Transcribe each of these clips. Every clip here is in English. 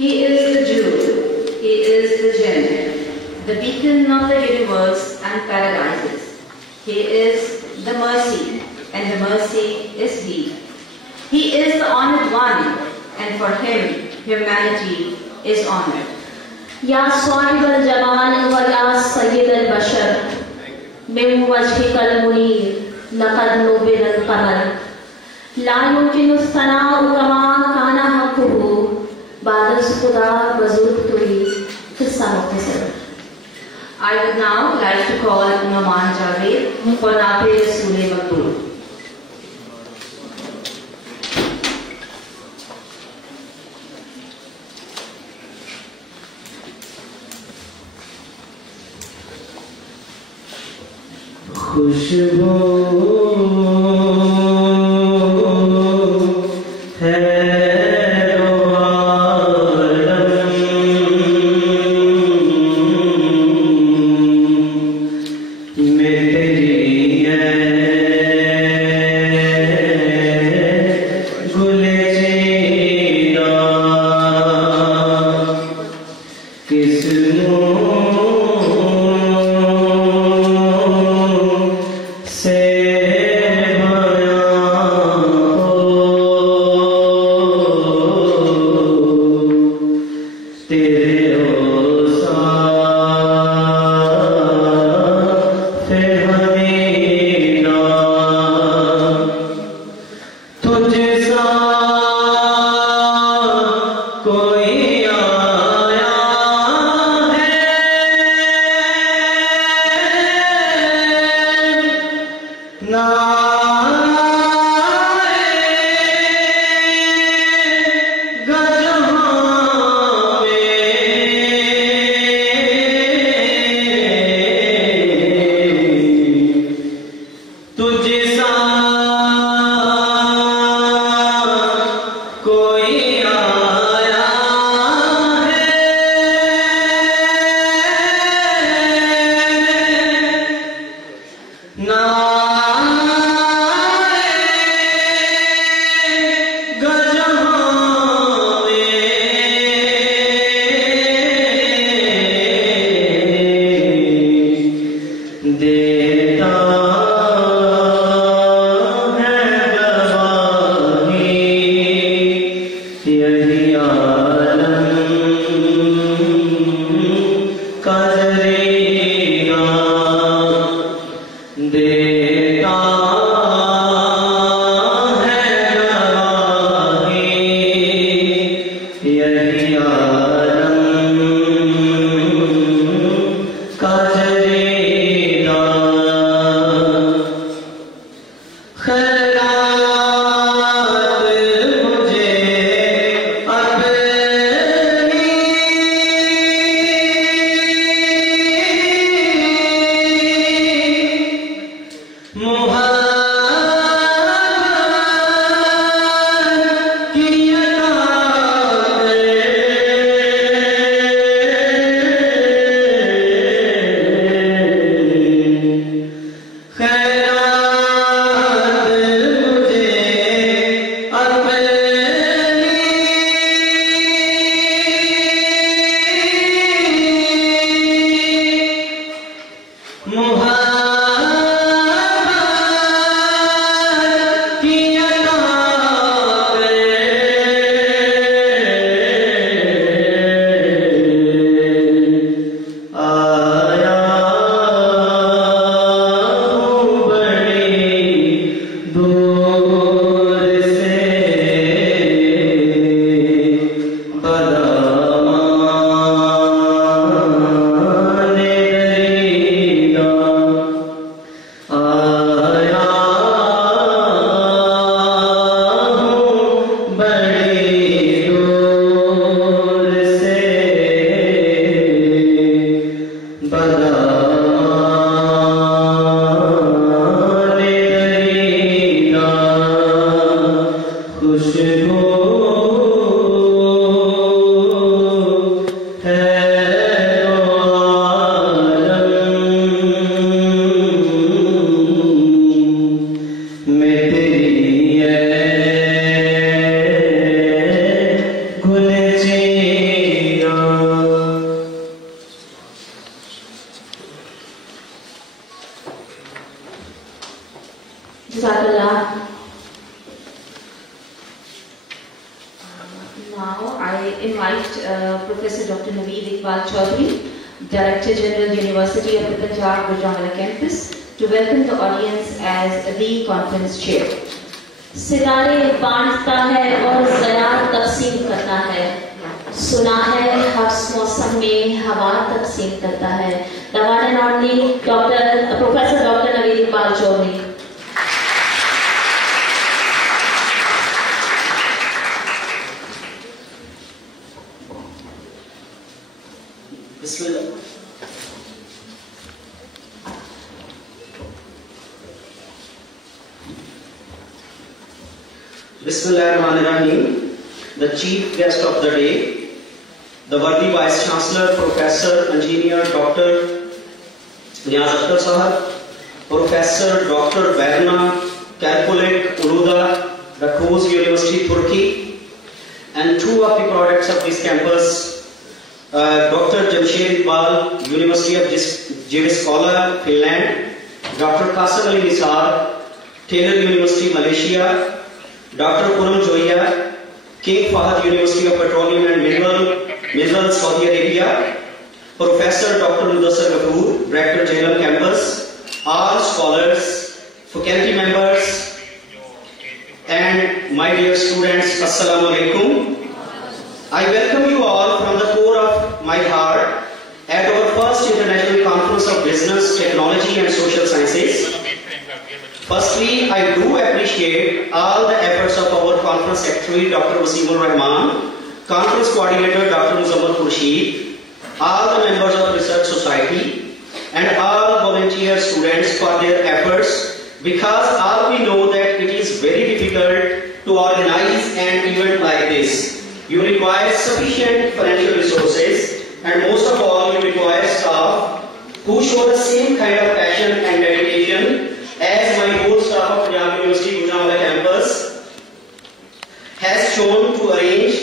He is the jewel, he is the gem, the beacon of the universe and paradises. He is the mercy, and the mercy is He. He is the honored one, and for Him, humanity is honored. Ya Sahib al-Jamal wa ya Sayyid al-Bashar, min wajhikal munir, laqad nubila al-qamar, la yumkinu as-sana'u kama kana haqquhu, ba'da as-quda wazud turi, qissa mukhtasar. I would now like to call Noman Javed for Nafi Rasool Maktoum. खुशबू से Now I invite Professor Dr. Naveed Iqbal Chaudhary, Director General, University of the Punjab, Gujranwala campus, to welcome the audience as the conference chair. सितारे बांटता है और ज़रा तक़सीम करता है, सुना है हर मौसम में हवा तक़सीम करता है. The one and only Professor Dr. Naveed Iqbal Chaudhary. Bismillah. Bismillahirrahmanirrahim. The chief guest of the day, the worthy Vice Chancellor, Professor, Engineer, Dr. Niyaz Akhtar Sahab, Professor Dr. Verna Kalkulek Uluda, Rakuz University, Turkey, and two of the products of this campus, Dr. Jamshed Iqbal, University of Gujranwala, Finland, Dr. Qasim Ali Nisar, Taylor University, Malaysia, Dr. Punam Joya, King Fahd University of Petroleum and Minerals, Saudi Arabia, Professor Dr. Mudassar Kapoor, Director General Campus, all scholars, faculty members, and my dear students, Assalamu Alaikum. I welcome you all from the core of my heart at our first International Conference of Business, Technology and Social Sciences. Firstly, I do appreciate all the efforts of our conference secretary, Dr. Wasimur Rahman, conference coordinator, Dr. Muzammil Khurshid, all the members of Research Society, and all volunteer students for their efforts, because all we know that it is very difficult to organize an event like this. You require sufficient financial resources, and most of all, you require staff who show the same kind of passion and dedication as my whole staff of Punjab University Gujranwala campus has shown to arrange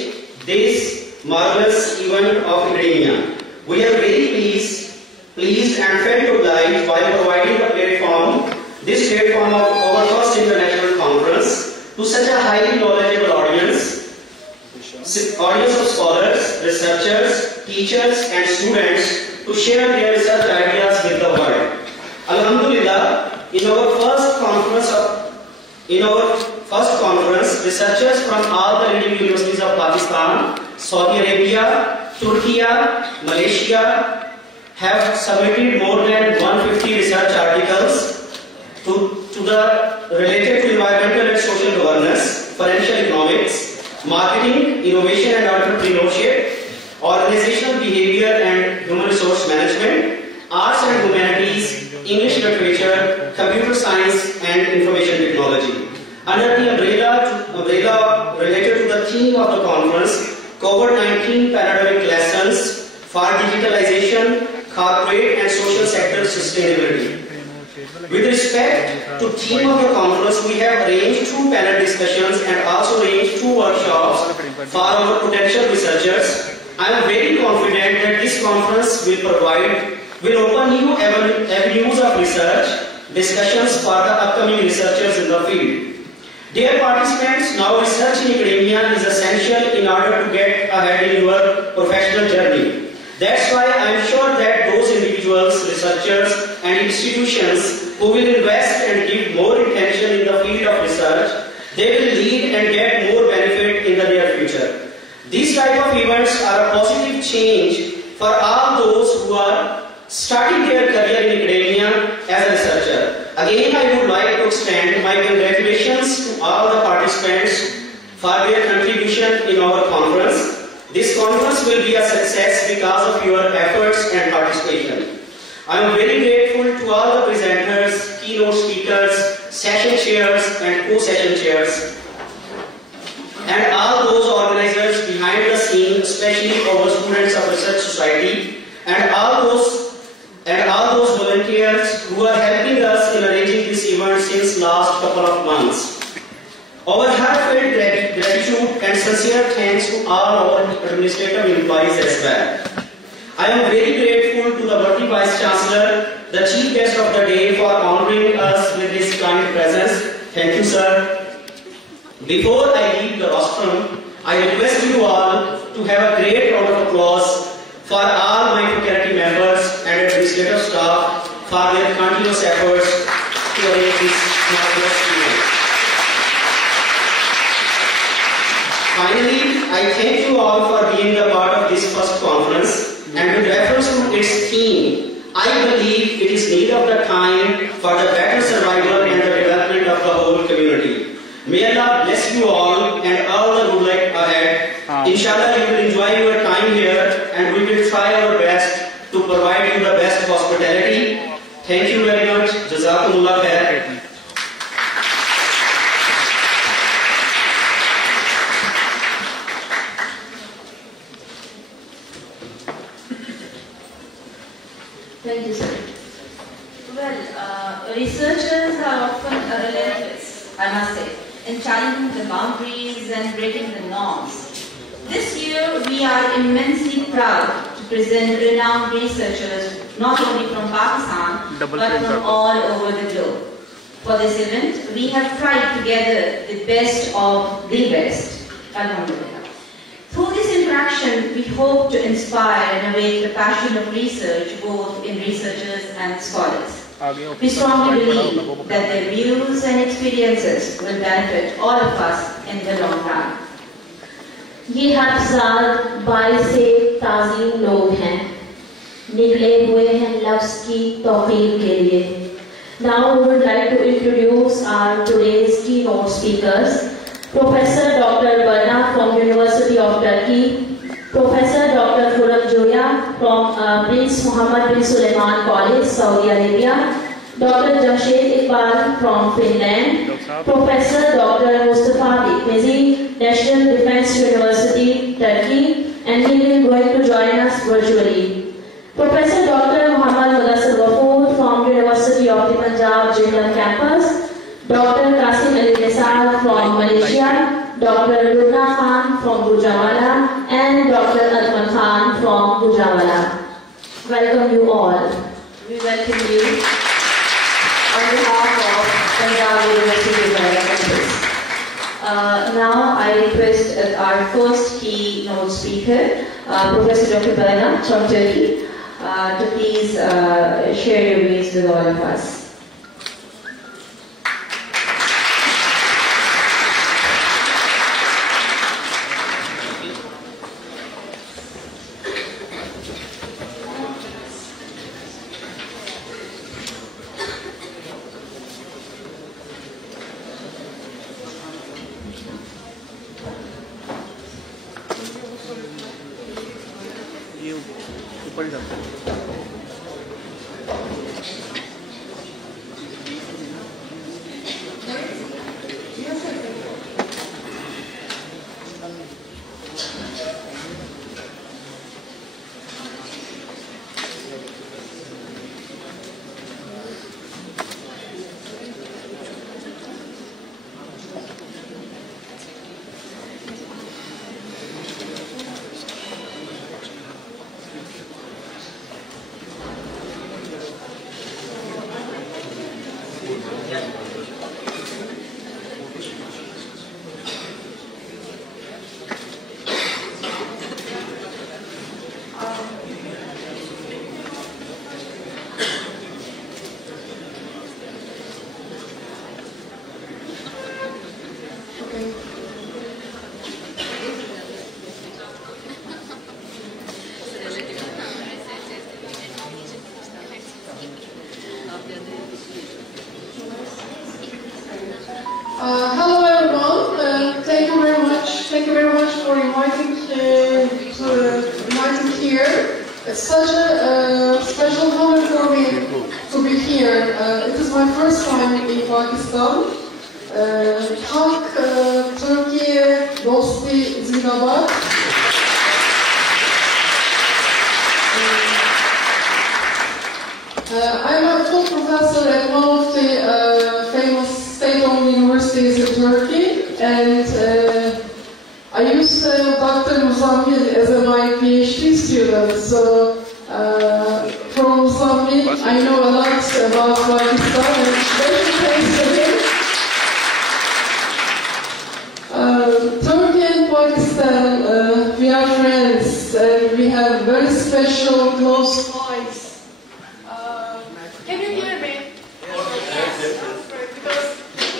this marvelous event of academia. We are very pleased and felt obliged while providing this platform of our first international conference to such a highly knowledgeable audience of scholars, researchers, teachers and students to share their research ideas with the world. Alhamdulillah, in our first conference, researchers from all the leading universities of Pakistan Saudi Arabia, Turkey, Malaysia have submitted more than 150 research articles related to environmental and social governance, financial economics, marketing, innovation and entrepreneurship, organizational behavior and human resource management, arts and humanities, English literature, computer science and information technology. Under the umbrella related to the theme of the conference, COVID-19 pandemic lessons for digitalization, corporate and social sector sustainability. With respect to theme of the conference, we have arranged 2 panel discussions and also arranged 2 workshops for our potential researchers. I am very confident that this conference will open new avenues of research discussions for the upcoming researchers in the field. Dear participants, now research in academia is essential in order to get ahead in your professional journey. That's why I am sure that those individuals, researchers and institutions who will invest and give more attention in the field of research, they will lead and get more benefit in the near future. These type of events are a positive change for all those who are starting their career in academia as a researcher. Again, I would like to extend my congratulations to all the participants for their contribution in our conference. This conference will be a success because of your efforts and participation. I am very grateful to all the presenters, keynote speakers, session chairs and co-session chairs, and all those organizers behind the scene, especially our students of Research Society, and all those volunteers who are helping us in arranging this event since last couple of months. Our heartfelt gratitude and sincere thanks to all our administrative employees as well. I am very grateful to the Worthy Vice Chancellor, the Chief Guest of the day, for honoring us with his kind presence. Thank you, sir. Before I leave the rostrum, I request you all to have a great round of applause for all my faculty members and administrative staff for their continuous efforts to arrange this marvelous event. Finally, I thank you all for being a part of this first conference, and with reference to its theme, I believe it is need of the time for the better survival and the development of the whole community. May Allah bless you all and all the good luck ahead. Inshallah, you will enjoy your time here and we will try our best to provide you the best hospitality. Thank you very much. Jazakumullah khair. Thank you, sir. Well, researchers are often relentless, I must say, in challenging the boundaries and breaking the norms. This year, we are immensely proud to present renowned researchers not only from Pakistan, but from all over the globe. For this event, we have tried to gather the best of the best. Alhamdulillah. Through this interaction, we hope to inspire and awake the passion of research both in researchers and scholars. We strongly believe that their views and experiences will benefit all of us in the long run. ये हफ्साद बाइसे ताज़ीम लोग हैं, निकले हुए हैं लफ्ज़ की तौक़ीर के लिए. Now we would like to introduce our today's keynote speakers. Professor Dr. Barna from University of Turkey, Professor Dr. Khurram Joya from Prince Muhammad bin Sulaiman College, Saudi Arabia, Dr. Jamshed Iqbal from Finland, Professor Dr. Mustafa Bekmezi, National Defense University, Turkey, and he will going to join us virtually. Professor Dr. Muhammad Mudassir Ghafoor from University of the Punjab, Gujranwala campus, Dr. Qasim Ali Nisar from Malaysia, Dr. Lubna Khan from Gujranwala, and Dr. Adman Khan from Gujranwala. Welcome you all. We welcome you on behalf of Punjab University campus. Now I request our first keynote speaker, Professor Dr. Barna from Turkey, to please share your views with all of us. Hello everyone, thank you very much for inviting here. It's such a special honor for me to be here. It is my first time in Pakistan. Halk Türkiye Dosti Zindabad. I'm a full professor at one of the famous state-owned universities in Turkey, and I used Dr. Muzamil as my PhD student. So from Muzamil, I know a lot about Pakistan, and special thanks to him. Turkey and Pakistan, we are friends, and we have very special close ties. Can you hear me? Yes. Because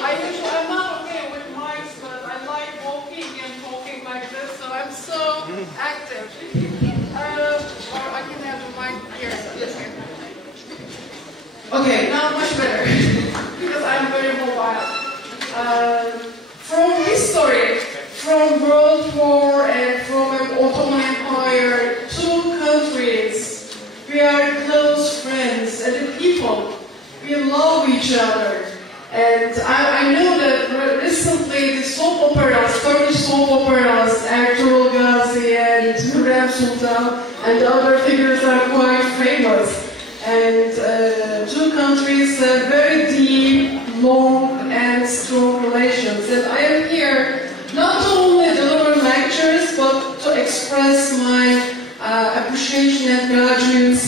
I'm not okay with mics, but I like walking and talking like this, so I'm so active. Or I can have the mic here. Yes. Okay, now much better, because I'm very mobile. From history, from World War and from an Ottoman Empire, two countries, we are close friends, and the people, we love each other. And I know that recently the soap operas, Turkish soap operas, Ertuğrul Gazi and Hürrem Sultan and other figures are quite famous. And two countries have very deep, long and strong relations. And I am here not to only deliver lectures, but to express my appreciation and gratitude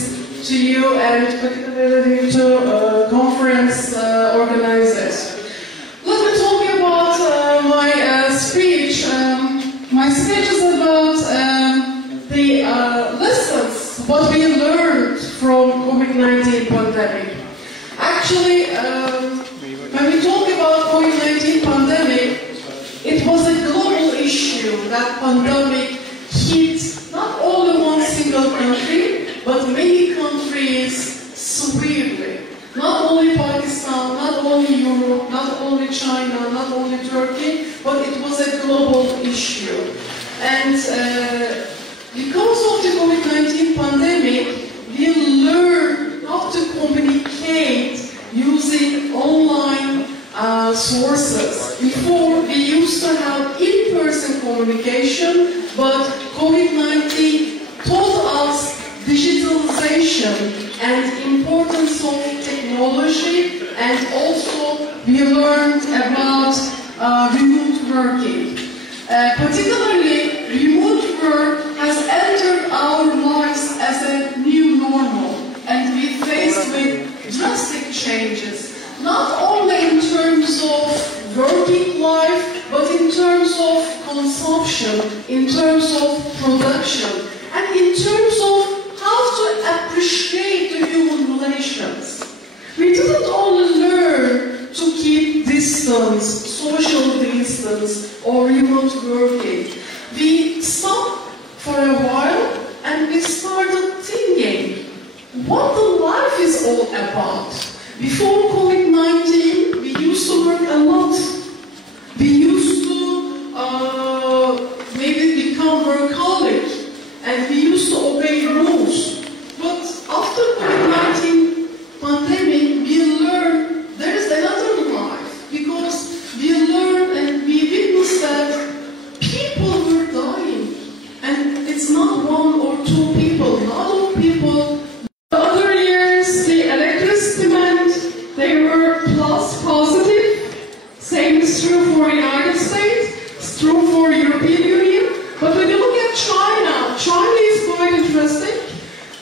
to you, and particularly to conference organizers. Let me talk about my speech. My speech is about the lessons, what we learned from COVID-19 pandemic. Actually, when we talk about COVID-19 pandemic, it was a global issue. That pandemic hit not only one single country, but many countries severely. Not only Pakistan, not only Europe, not only China, not only Turkey, but it was a global issue. And because of the COVID-19 pandemic, we learned how to communicate using online sources. Before, we used to have in-person communication, but COVID-19 taught us digitalization and importance of technology, and also we learned about remote working. Particularly, remote work has entered our lives as a new normal, and we faced with drastic changes, not only in terms of working life, but in terms of consumption, in terms of production, and in terms of how to appreciate the human relations. We didn't only learn to keep distance, social distance, or remote working. We stopped for a while and we started thinking what the life is all about. Before COVID-19, we used to work a lot. We used to maybe become workaholic, and we used to obey rules. But after COVID-19 pandemic, we learned there is another life, because we learned and we witnessed that people were dying. And it's not one or two people, a lot of people. The other years, the electricity demand, they were plus positive. Same is true for the United States, it's true for European Union. But when you look at China, China is quite interesting.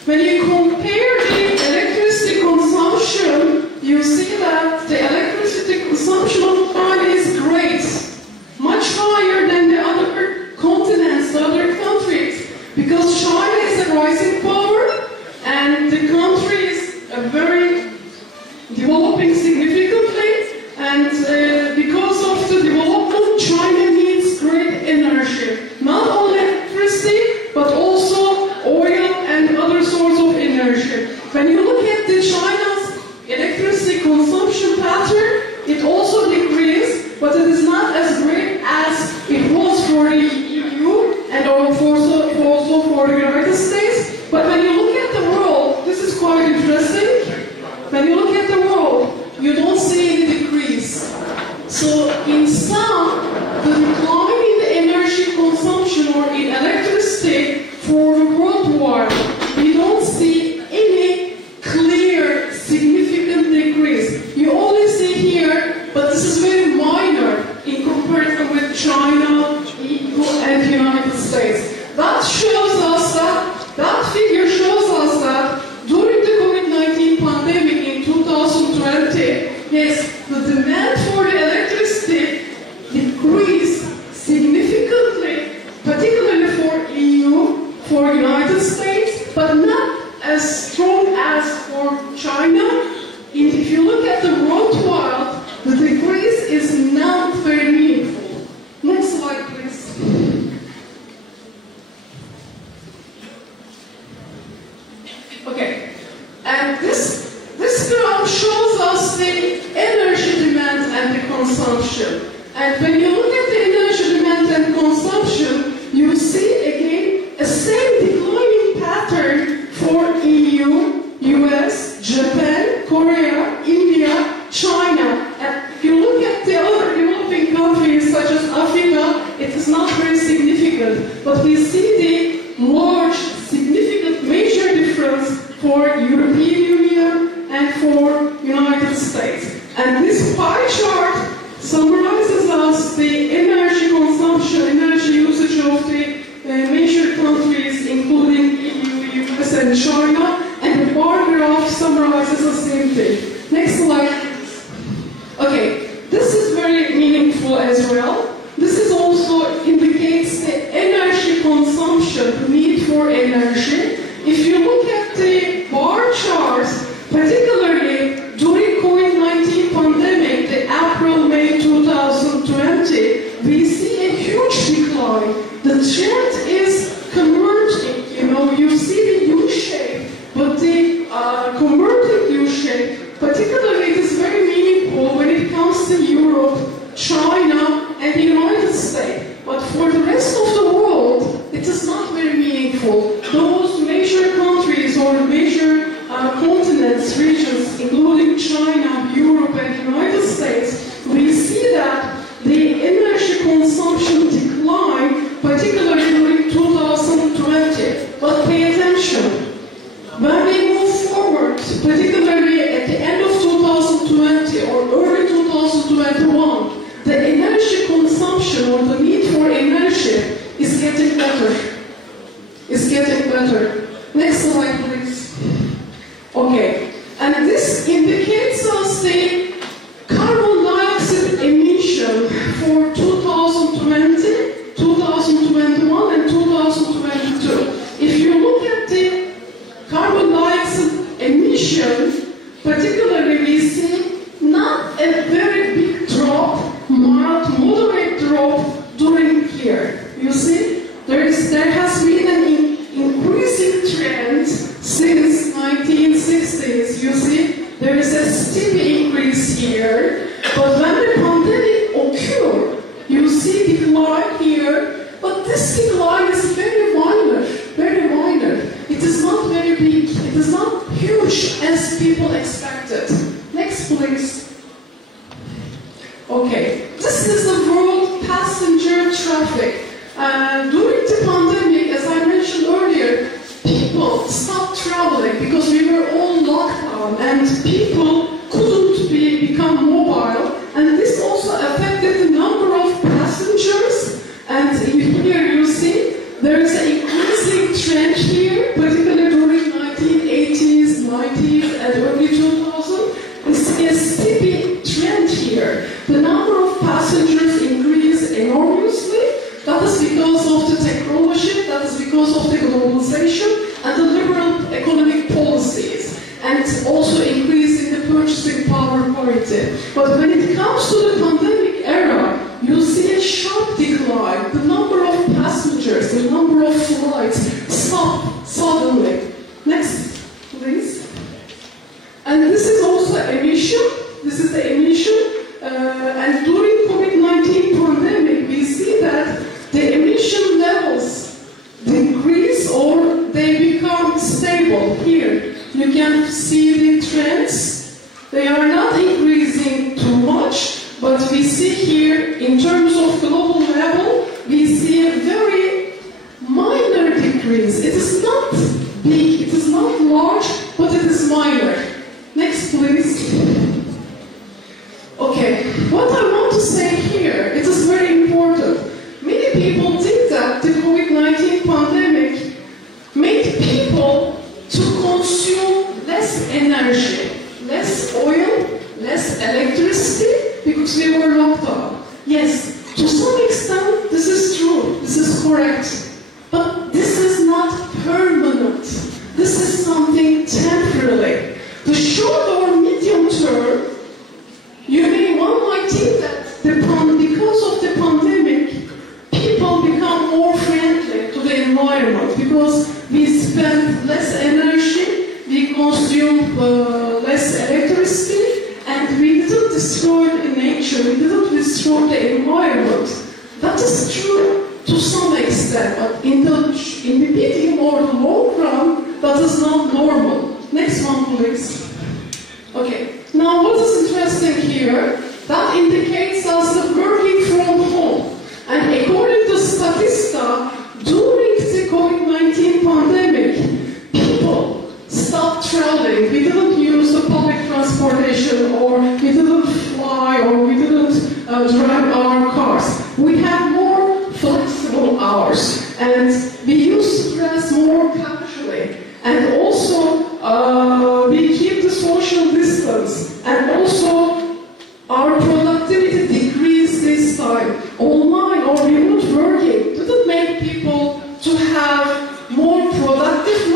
When you compare the electricity consumption, you see that the electricity consumption of China is great, much higher than the other continents, the other countries, because China is a rising power and the country is very developing significantly, and because of the development, China needs great energy, not only electricity but also oil and other sorts of energy. When you look at the China's electricity consumption pattern, it also decreased, but it is not as great as it was for the EU and also for the United States. But when you look at the world, this is quite interesting. When you look at the world, you don't see any decrease. So in sum, the decline in the energy consumption or in electricity for the worldwide, we don't see any clear, significant decrease. You only see here, but this is very minor in comparison with China, EU, and the United States. That shows us that figure shows us that during the COVID-19 pandemic in 2020, yes, the demand for the electricity decreased significantly, particularly for EU, for United States, but not as strong as for China. If you look at the worldwide, the decrease is not very meaningful. Next slide, please. Okay, and this graph shows us the energy demand and the consumption. And when you look at the energy demand and consumption, you see again a same declining pattern for EU, US, Japan, Korea, India, China. And if you look at the other developing countries such as Africa, it is not very significant. But we see the large, significant, major difference for European Union and for United States. And this pie chart summarizes us the energy consumption, energy usage of the major countries, including EU, US, and China, and the bar graph summarizes the same thing. Next slide, please. Okay, this is very meaningful as well. This is also indicates the energy consumption, the need for energy. If you look at the bar charts, particularly during COVID-19 pandemic, the April-May 2020, we see a huge decline. The trend is converging. You see the U-shape, but the converting U-shape, particularly it is very meaningful when it comes to Europe, China, and the United States. But for the rest of the world, it is not very meaningful. Those major countries or major continents, regions, including China, Europe, and the United States, we see that the energy consumption declined, particularly during 2020. But pay attention. When we move forward, particularly at the end of 2020 or early 2021, the energy consumption or the need for energy is getting better. It's getting better. Next slide, please. Okay, and this indicates us the carbon dioxide emission for 2020, 2021, and 2022. If you look at the carbon dioxide emission, particularly we see not a very big drop, mild, moderate drop during here. You see, there has been an increasing trend since 1960s. You see, there is a steep increase here, but when the pandemic occurred, you see decline here, but this decline is very minor, very minor. It is not very big, it unexpected. Next, please. Okay, this is the world passenger traffic. During the pandemic, as I mentioned earlier, people stopped traveling because we were all locked down and people couldn't become mobile. And this also affected the number of passengers. And here you see there is an increasing trend here, particularly during 1980s, 90s, and early 2000s. We see a steady trend here. The number of passengers increased enormously. That is because of the technology, that is because of the globalization and the liberal economic policies, and also increasing the purchasing power parity. But when it comes to the pandemic era, you see a sharp decline. The number of passengers, the number of flights stop suddenly. Next, please. And this is also emission. This is the emission. And during COVID-19 pandemic, we see that the emission levels decrease or they become stable. Here, you can see the trends. They are not increasing too much, but we see here, in terms of global level, we see a very minor decrease. It is not big, it is not large, but it is minor. Next, please. Okay, what I want to say here, it is very important. Many people think that the COVID-19 pandemic made people to consume less energy, less oil, less electricity, because we were locked down. Yes, to some extent, this is true, this is correct. But this is not permanent. This is something temporary. The short or medium term, one might think that because of the pandemic, people become more friendly to the environment because we spend less energy, we consume less electricity, and we didn't destroy the nature, we didn't destroy the environment. That is true to some extent, but in the medium or the long run, that is not normal. Next one, please. Okay. Now, what is interesting here, that indicates us the working from home. And according to Statista, during the COVID-19 pandemic, people stopped traveling. We didn't use the public transportation, or we didn't fly, or we didn't drive our cars. We had more flexible hours, and we used to dress more casually. And also, we keep the social distance, and also our productivity decreased this time. Online or remote working didn't make people to have more productive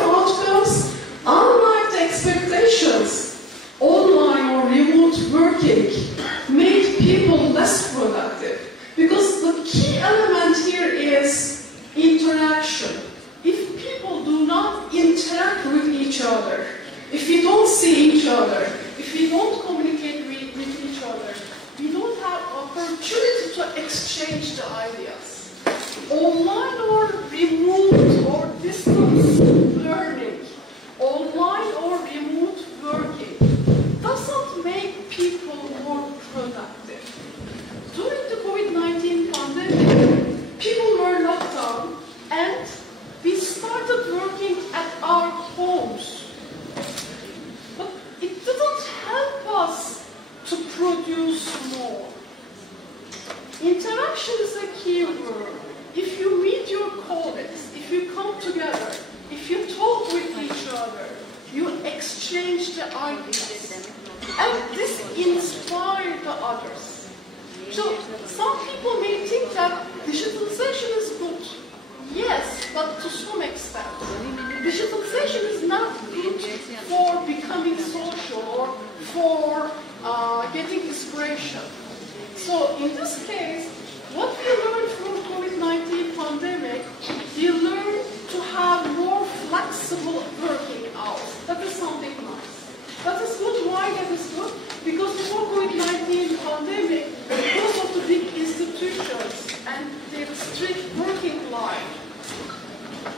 outcomes. Unlike the expectations, online or remote working made people less productive. Because the key element here is interaction. If people do not interact with each other, if we don't see each other, if we don't communicate with each other, we don't have opportunity to exchange the ideas. Online or remote or distance learning, online or remote working, doesn't make people more productive. During the COVID-19 pandemic, people were locked down and we started working at our homes. But it didn't help us to produce more. Interaction is a key word. If you meet your colleagues, if you come together, if you talk with each other, you exchange the ideas. And this inspires the others. So some people may think that digitalization is good. Yes, but to some extent. Digitalization is not good for becoming social or for getting inspiration. So in this case, what we learned from COVID-19 pandemic, we learned to have more flexible working hours. That is something nice. That is good. Why that is good? Because before COVID-19 pandemic, because of the big institutions and the strict working life,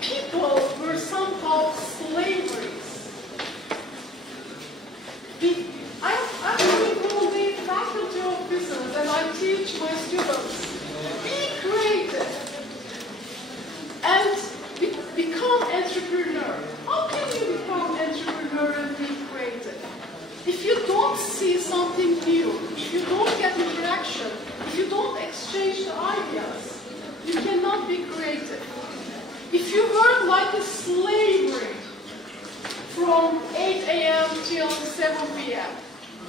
people were somehow slaveries. I'm from the Faculty of Business and I teach my students, be creative and become entrepreneur. How can you become entrepreneur and be creative? If you don't see something new, if you don't get interaction, if you don't exchange the ideas, you cannot be creative. If you work like a slavery from 8 a.m. till 7 p.m.,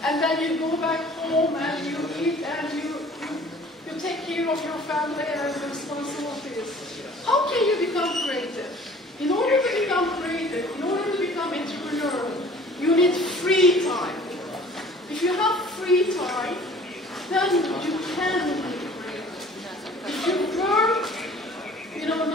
and then you go back home and you eat and you take care of your family and responsibilities, how can you become creative? In order to become creative, in order to become entrepreneurial, you need free time. If you have free time, then you can be creative. If you work,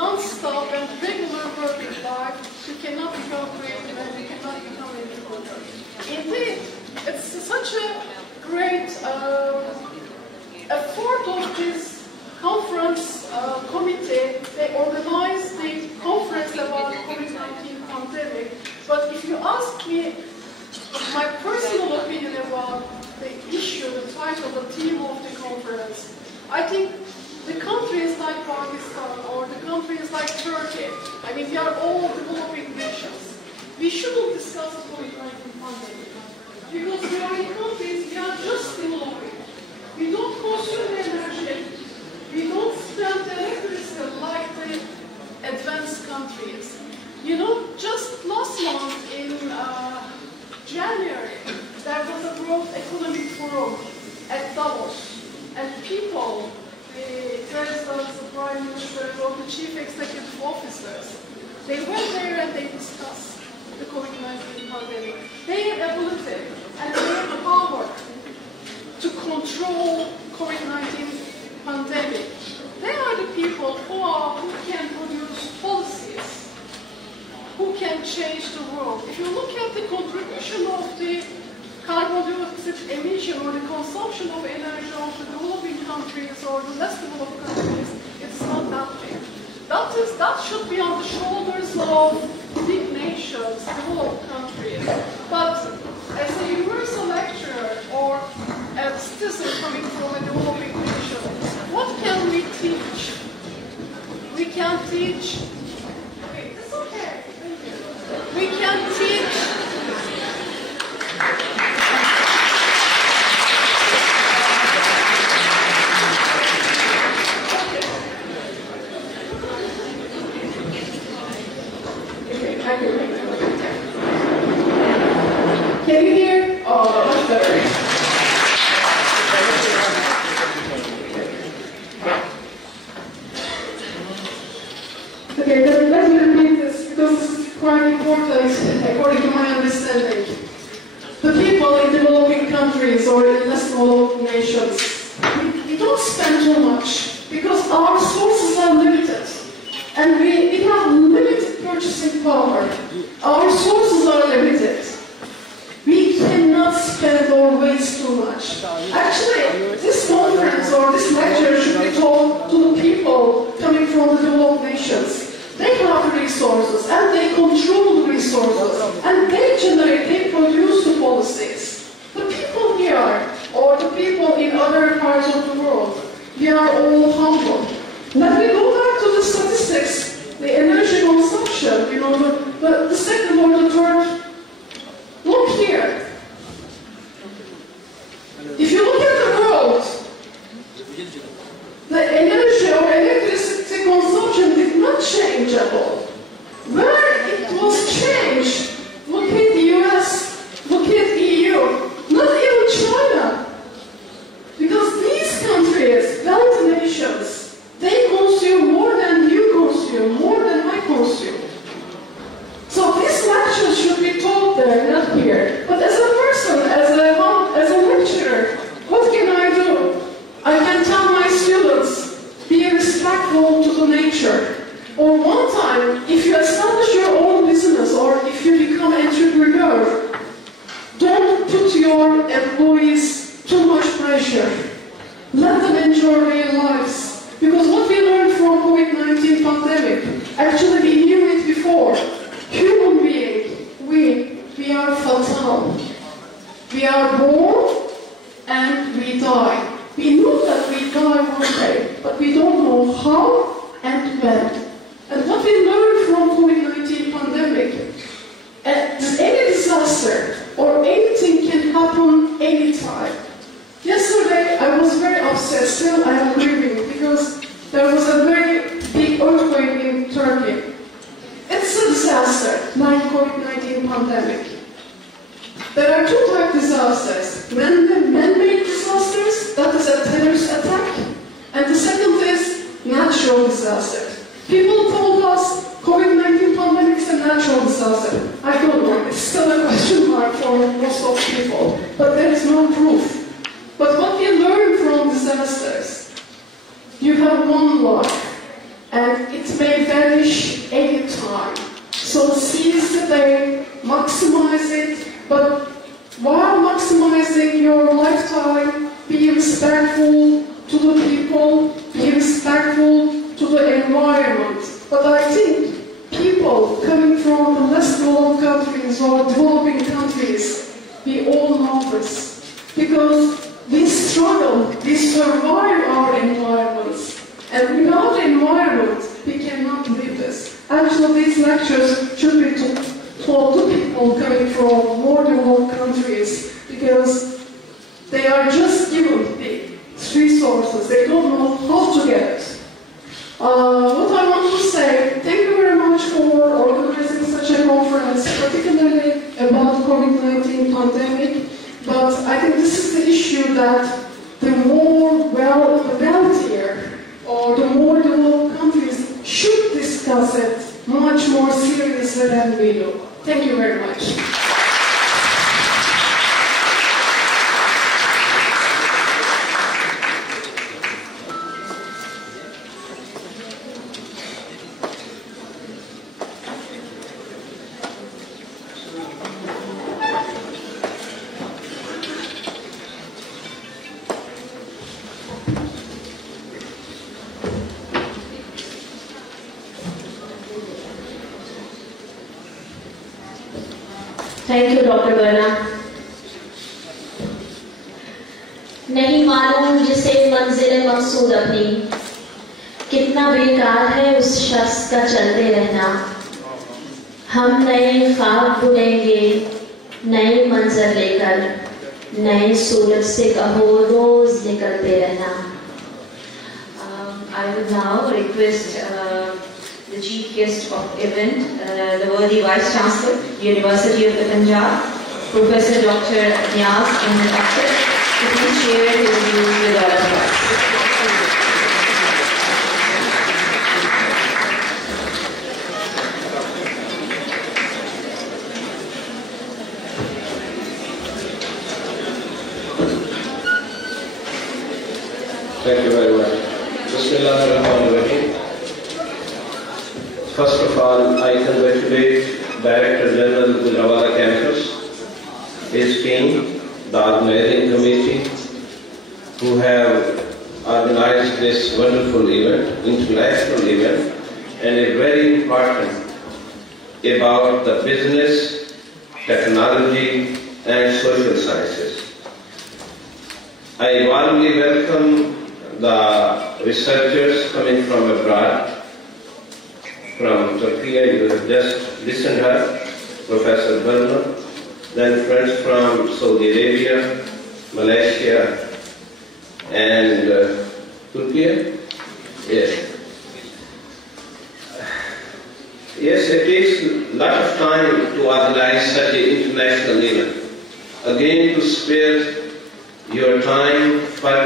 non-stop and regular working life, you cannot become creative and you cannot become entrepreneur. Indeed, it's such a great effort of this conference committee. They organized the conference about COVID-19 pandemic. But if you ask me my personal opinion about the issue, the title, the theme of the conference, I think the countries like Pakistan or the countries like Turkey, I mean, we are all developing nations. We shouldn't discuss the COVID-19 pandemic because we are in countries, we are just developing. We don't consume energy. We don't spend electricity like the advanced countries. Just last month in January, there was a World Economic Forum at Davos, and people, the presidents, the prime ministers, or the chief executive officers, they went there and they discussed the COVID-19 pandemic, their ability and their power to control COVID-19 pandemic. They are the people who can produce policies, who can change the world. If you look at the contribution of the carbon dioxide emission or the consumption of energy of the developing countries or the less developed countries, it's not that big. That should be on the shoulders of big nations, developed countries. But as a universal lecturer or a citizen coming from a developing nation, what can we teach? We can teach. Okay, it's okay. Thank you. We can teach. Can you hear? Oh, much better. Okay, then let me repeat this because this is quite important according to my understanding. The people in developing countries or in less developed nations, we don't spend too much because our sources are limited and we have limited purchasing power. Our sources are limited. We cannot spend or waste too much. Actually, this conference or this lecture should be told to the people coming from the developed nations. They have the resources and they control the resources and they generate, they produce the policies. The people here or the people in other parts of the world, we are all humble. Let me go back to the statistics, the energy consumption, the second or the third. Look here. If you look at the world, the energy or electricity consumption did not change at all. Where it was changed, look at the US, look at EU, not even China. Because these countries, wealthy nations, they consume more than you consume, more than I consume. So this lecture should like COVID-19 pandemic. There are two types of disasters. Man-made disasters, that is a terrorist attack, and the second is natural disaster. People told us COVID-19 pandemic is a natural disaster. I don't know, it's still a question mark for most of people, but there is no proof. But what we learn from disasters, you have one life, and it may vanish any time. So seize the day, maximize it, but while maximizing your lifetime, be respectful to the people, be respectful to the environment. But I think people coming from the less developed countries or developing countries, we all know this. Because we struggle, we survive our environments. And without the environment, we cannot live this. Actually, these lectures should be taught to people coming from more developed countries, because they are just given the resources, they don't know how to get it. What I want to say, thank you very much for organizing such a conference, particularly about COVID-19 pandemic, but I think this is the issue that the wealthier or the more developed countries should discuss it much more seriously than we do. Thank you very much. Thank you doctor बर्ना। नहीं मालूम जिसे मंजिल मकसूद अपनी, कितना बेकार है उस शख्स का चलते रहना। हम नए ख्वाब बुनेंगे नए मंजर लेकर, नए सूरज से कहो रोज निकलते रहना। I would now request the chief guest of event, the worthy Vice Chancellor, University of the Punjab, Professor Dr. Niyaz Ahmed Akhtar, to please share his views with all of us. Thank you very much. Bismillahirrahmanirrahim. First of all, I congratulate Director General Gujranwala Campus, his team, the organizing committee, who have organized this wonderful event, international event, and a very important about the business, technology, and social sciences. I warmly welcome the researchers coming from abroad, from Turkey. You have just listened to her, Professor Barna, then friends from Saudi Arabia, Malaysia, and Turkey. Yes. Yes, it takes a lot of time to organize such an international event. Again, to spare your time for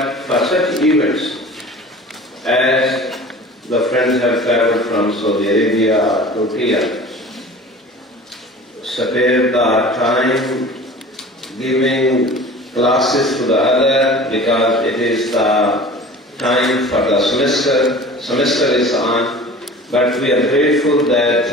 such events, as the friends have traveled from Saudi Arabia, Turkey, spare the time giving classes to the other, because it is the time for the semester is on, but we are grateful that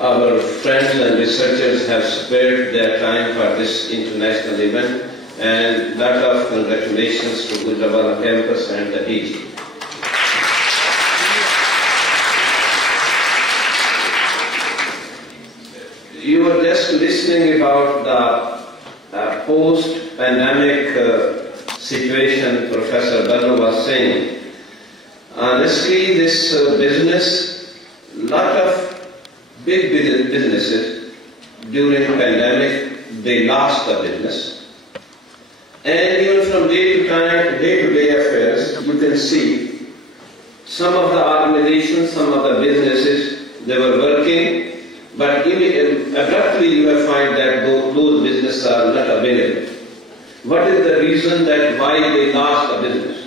our friends and researchers have spared their time for this international event, and a lot of congratulations to Gujranwala campus and the DG. You were just listening about the post-pandemic situation Professor Barna was saying. Honestly, this business, lot of big businesses during pandemic, they lost the business. And even from day-to-day affairs, you can see some of the organizations, some of the businesses, they were working, but abruptly you will find that those businesses are not available. What is the reason that why they lost the business?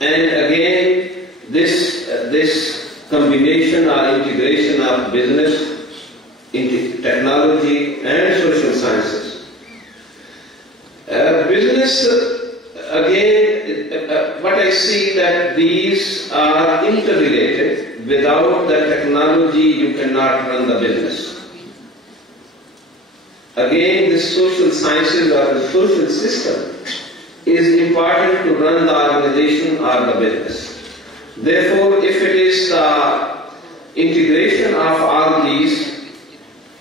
And again, this combination or integration of business, technology and social sciences. Business, again, what I see that these are interrelated. Without the technology, you cannot run the business. Again, the social sciences or the social system is important to run the organization or the business. Therefore, if it is the integration of all these,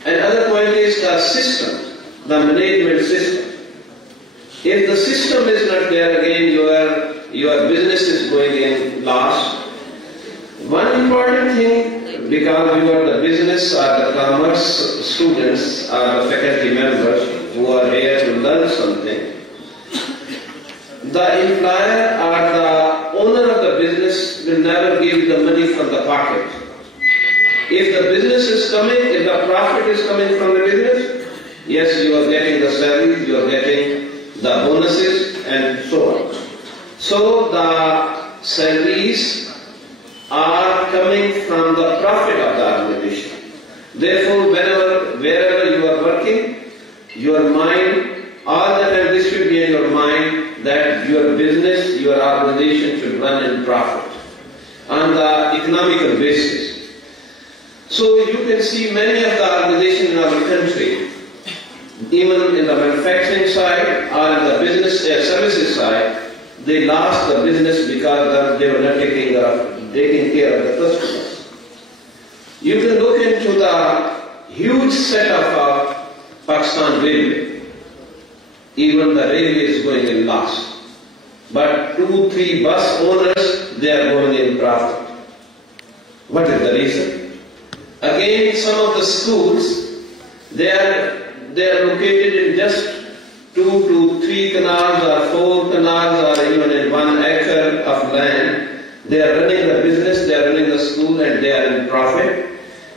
another point is the system, the management system. If the system is not there, again your business is going in loss. One important thing, because you are the business or the commerce students or the faculty members who are here to learn something, the employer or the owner of the business will never give the money from the pocket. If the business is coming, if the profit is coming from the business, yes, you are getting the salary, you are getting the bonuses and so on. So the salaries are coming from the profit of the organization. Therefore, wherever you are working, your mind, all the time this should be in your mind that your business, your organization should run in profit on the economical basis. So you can see many of the organizations in our country, even in the manufacturing side or in the business services side, they lost the business because they were not taking care of the customers. You can look into the huge setup of Pakistan Railway. Even the railway is going in loss. But 2-3 bus owners, they are going in profit. What is the reason? Again, some of the schools, they are located in just 2 to 3 canals or 4 canals or even in 1 acre of land. They are running the business, they are running the school and they are in profit.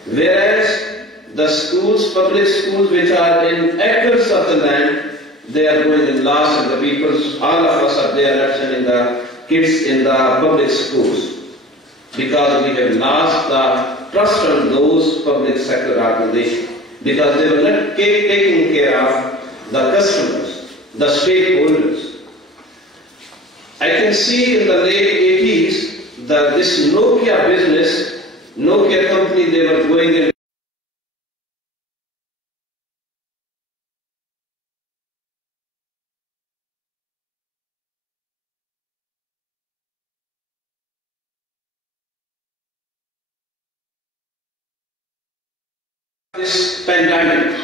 Whereas the schools, public schools which are in acres of the land, they are going in loss and the people, all of us are there not sending the kids in the public schools. Because we have lost the trust on those public sector organizations. Because they were not taking care of the customers, the stakeholders. I can see in the late 80s that this Nokia business, Nokia company, they were going in this pandemic.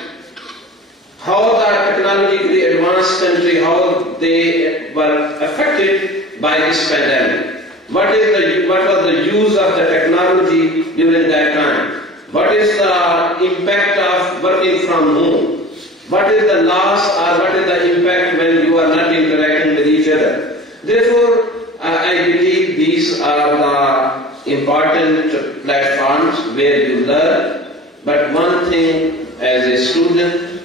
How the technologically advanced country, how they were affected by this pandemic. What was the use of the technology during that time? What is the impact of working from home? What is the loss or what is the impact when you are not interacting with each other? Therefore, I believe these are the important platforms where you learn. But one thing, as a student,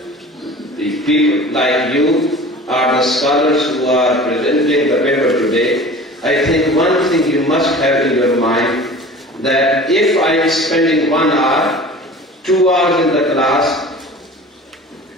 the people like you are the scholars who are presenting the paper today. I think one thing you must have in your mind, that if I am spending 1 hour, 2 hours in the class,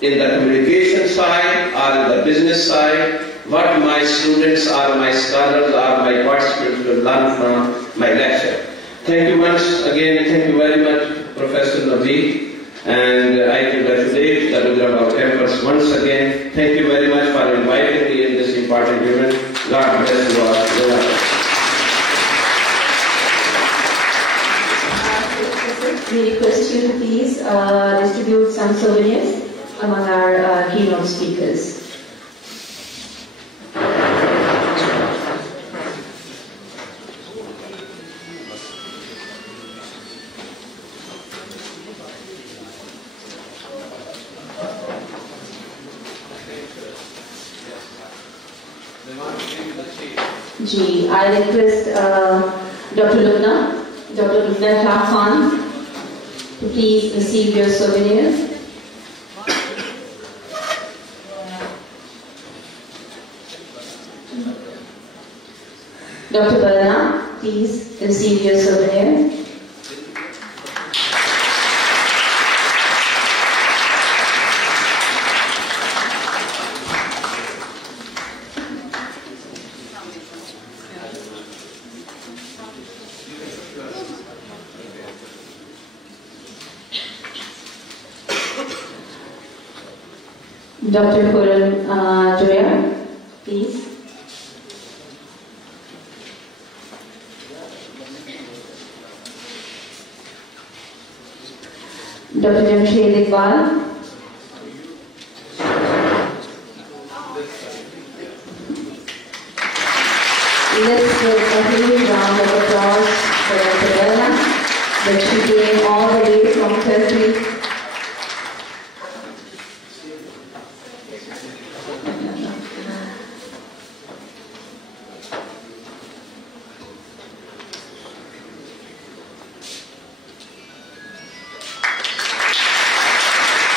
in the communication side or in the business side, what my students or my scholars or my participants will learn from my lecture. Thank you once again, thank you very much, Professor Naveed. And I congratulate the Gujranwala campus once again. Thank you very much for inviting me in this important event. God bless you all. We request you to please distribute some souvenirs among our keynote speakers. I request Dr. Lubna Khan to please receive your souvenir. Dr. Balana, please receive your souvenir. Dr. Gujranwala, please. Dr. Jamshed Iqbal. Let's give a huge round of applause for Dr. Balana, that she came all the way from Turkey.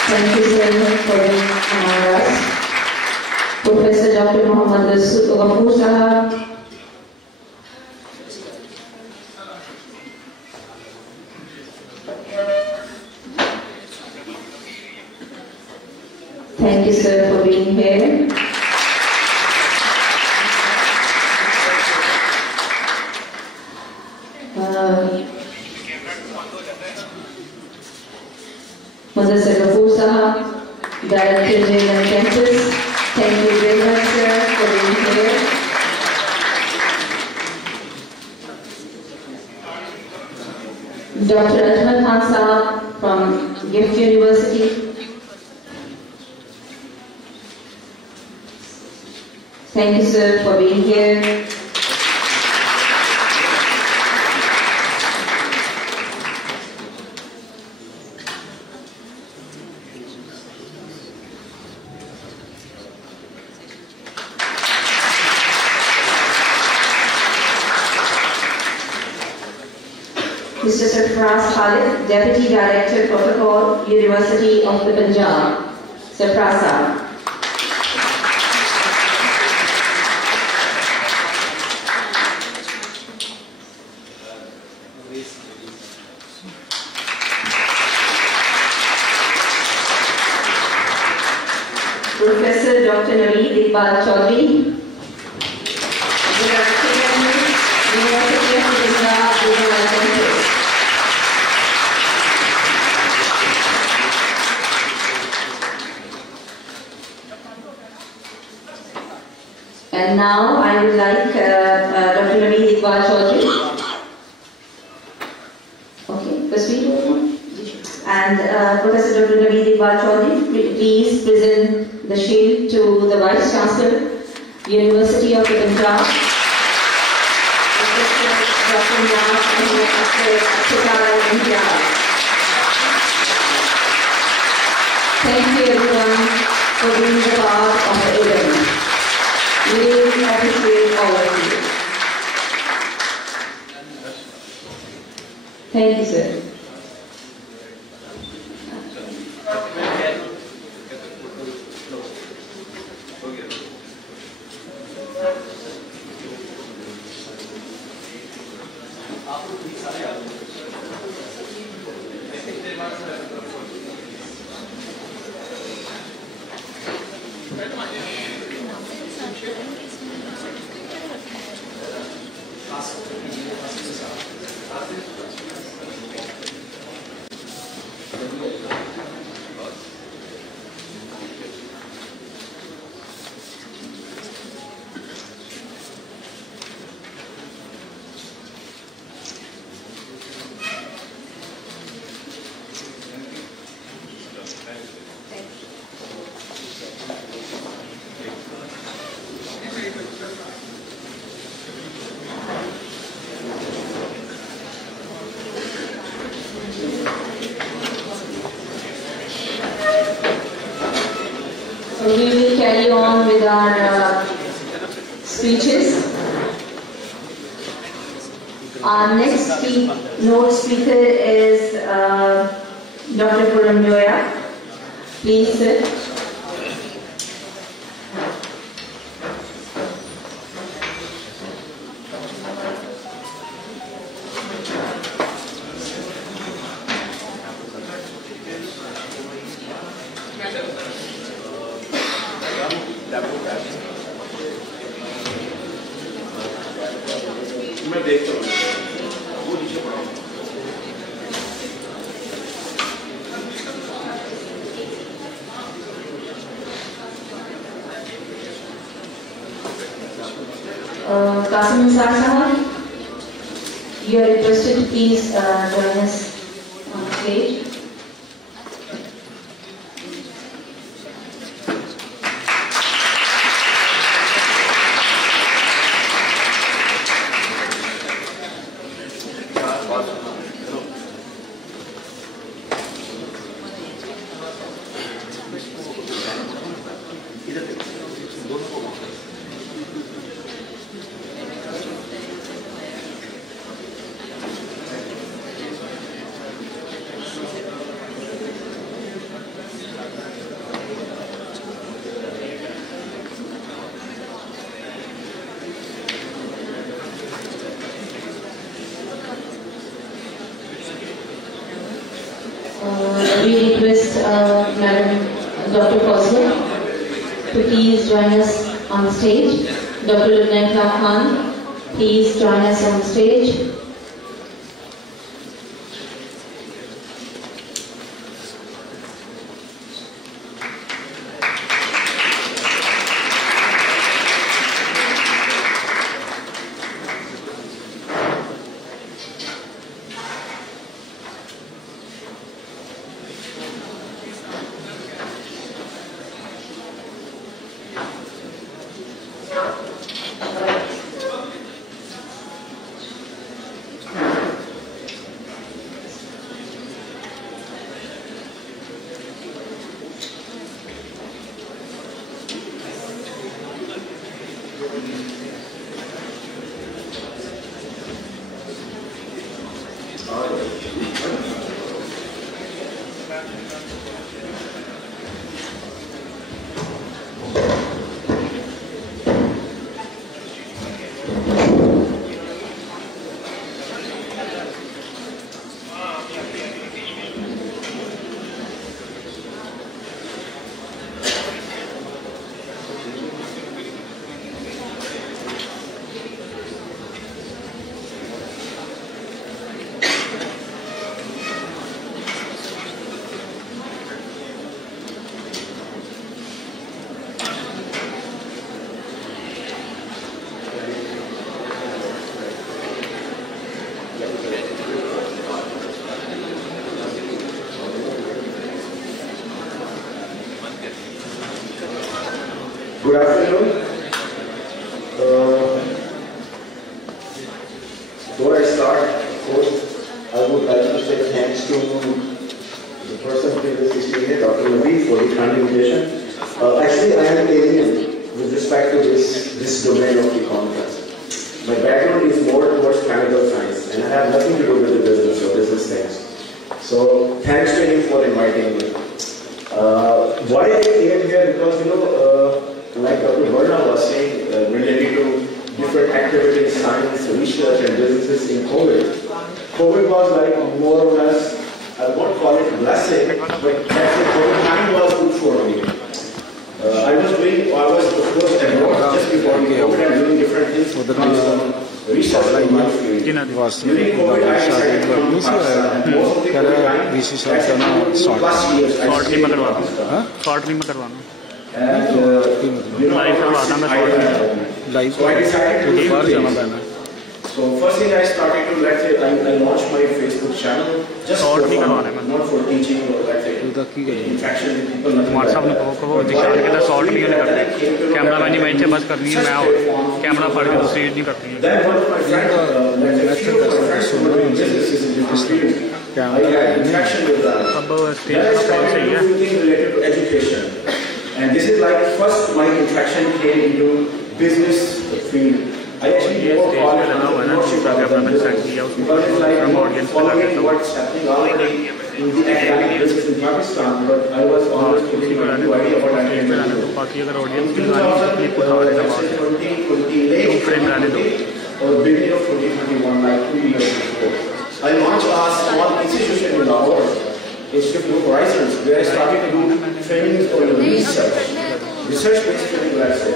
Thank you very much for being among us. Professor Dr. Muhammad Ghafoor Sahab. Thank you, sir, for being here. Professor Ghafoor Sahab, Director General Campus, thank you very much, sir, for being here. Dr. Ajmal Khan Sahab from Gift University. Thank you, sir, for being here. Mr. Sarfraz Khalid, Deputy Director, Protocol, University of the Punjab. Sarfraz Sahab. Professor Dr. Naveed Iqbal Chaudhary, University of Punjab, Gujranwala Campus. And now I would like Dr. Naveed Iqbal Chaudhary. Okay, proceed. And Professor Dr. Naveed Iqbal Chaudhary, please present the shield to the Vice Chancellor, University of the Punjab, Professor Dr. India. Thank you everyone for being a part of the event. We really appreciate all of you. Thank you, sir. We will carry on with our speeches. Our next keynote speaker is Dr. Gujranwala, please sit. मैं देखता हूँ वो नीचे पड़ा हूँ। Qasim Sahab, you are requested to please join us on stage. We request Madam Dr. Fosler to please join us on stage. Dr. Lieutenant Khan, please join us on stage. Good afternoon. Before I start, of course, I would like to say thanks to the person previously speaking, Dr. Nabi, for the kind invitation. Actually, I am alien with respect to this domain of the conference. My background is more towards chemical science, and I have nothing to do with the business or business things. So, thanks to him for inviting me. Why I came here? Because like Dr. Varna was saying, related to different activities, science, research, and businesses in COVID. COVID was like more or less, I won't call it a blessing, but actually COVID time was good for me. I was of course abroad just before COVID and doing different things with research in my field. During COVID, I decided to come to Pakistan, and most of the COVID time, actually 2+ years, I stayed in Pakistan. And so I decided to leave things. So first thing I started to, let's say, I launched my Facebook channel just for fun, not for teaching or let's say interaction with people, nothing like that. Then one of my friends, let's say, few of my friends who were doing businesses in different fields, I had interaction with them. Then I started to do things related to education. And this is like first my interaction came into business field. I actually more call it entrepreneurship rather than business. Because it's like, following what's happening already in the academic business in Pakistan, but I was always getting a new idea what I can do. In 2000, let's say 2020, late 2020 or beginning of 2021, like 2 years before, I launched a small institution in Lahore, Institute of Horizons, where I started to do trainings on research-based training, let's say.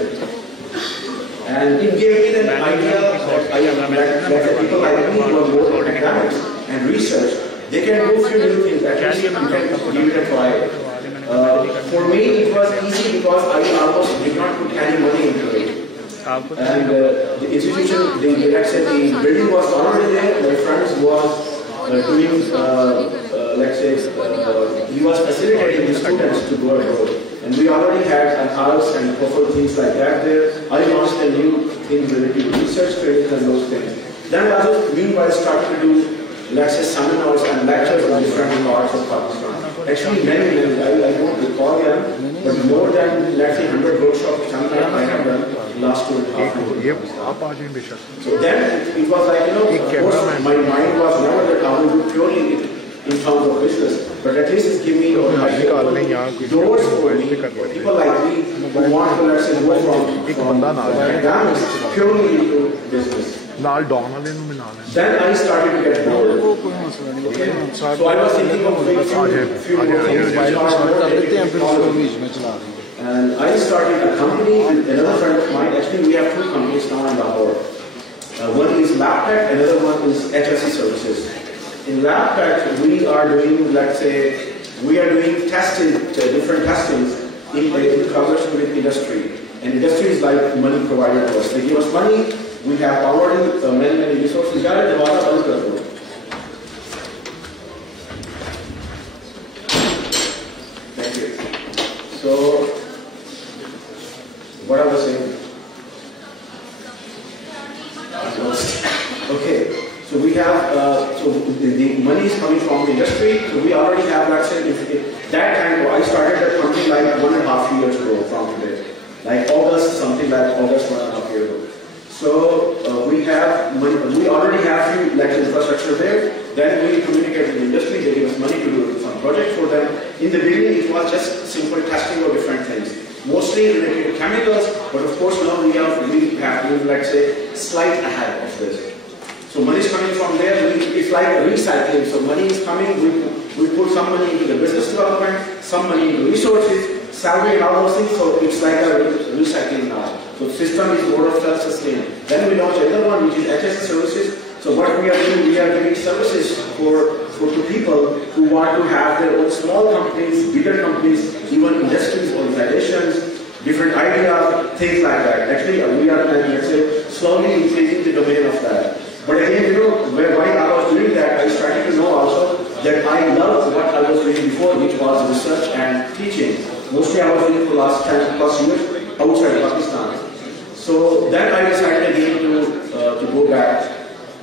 And it gave me the idea that people like me who are more on academics and research, they can do a few new things. At least you can give it a try. For me, it was easy because I almost did not put any money into it. And the institution, let's say the building was already there. My friends was doing, let's say, he was facilitating the students to go abroad. And we already had an house and couple things like that there. I launched a new thing related to research training and those things. Then I was meanwhile started to do, let's say, seminars and lectures on different parts of Pakistan. Actually, many, I don't recall them, but more than, let's say, 100 workshops, sometimes I have done last 2.5 years. So then it was like, of course, my mind was never that I will do purely in terms of business, but at least it's giving me doors for me, people like me who want to, let's say, go from academics purely into business. Then I started to get bored. Okay. So I was thinking of doing few more things. And I started a company with another friend of mine. Actually, we have two companies now in Lahore. One is LabTech, another one is HSE Services. In LabTech, we are doing, let's say, we are doing testing, different testings in collaboration with industry. And industry is like money provided to us. They give us money. We have already many resources. Thank you. So, what I was saying? Okay. So we have, so the money is coming from the industry. So we already have, let's say, that time I started that company like 1.5 years ago from today. Like August, something like August 1.5 years ago. So we have money, we already have few like infrastructure there. Then we communicate with the industry, they give us money to do some project for them. In the beginning it was just simple testing of different things. Mostly related to chemicals, but of course now we have let's say slight ahead of this. So money is coming from there, it's like recycling. So money is coming, we put some money into the business development, some money into resources, salary and all those things, so it's like a recycling now. So the system is more of self-sustaining. Then we launch another one which is HSE Services. So what we are doing, we are giving services to people who want to have their own small companies, bigger companies, even industries, organizations, different ideas, things like that. Actually, we are, let's say, slowly increasing the domain of that. But again, while I was doing that, I started to know also that I loved what I was doing before, which was research and teaching. Mostly I was doing for the last 10+ years outside Pakistan. So then I decided again to go back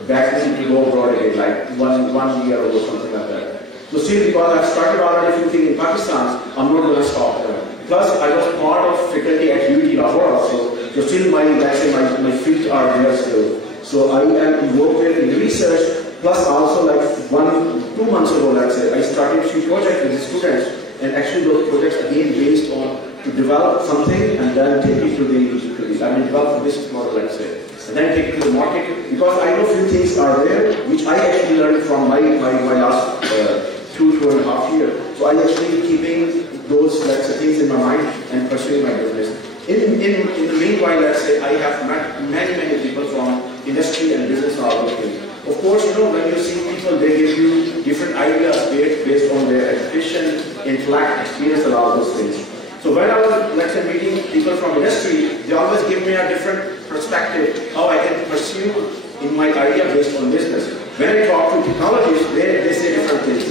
to go abroad again, like one year or something like that. So still, because I've started already a few things in Pakistan, I'm not going to stop there. Plus, I was part of faculty at UT Lahore also. So still, let's say my feet are there still. So I am involved in research. Plus, also like 2 months ago, let's say, I started a few projects with the students, and actually those projects again based on to develop something and then take it to develop a business model, let's say, and then take it to the market. Because I know few things are there which I actually learned from my last 2.5 years. So I actually keeping those, let's say, things in my mind and pursuing my business. In the meanwhile, let's say, I have met many people from industry and business and all those things. Of course, when you see people, they give you different ideas based on their education, intellect, experience, and all those things. So when I was, let's say, meeting people from industry, they always give me a different perspective, how I can pursue in my idea based on business. When I talk to technologists, they say different things.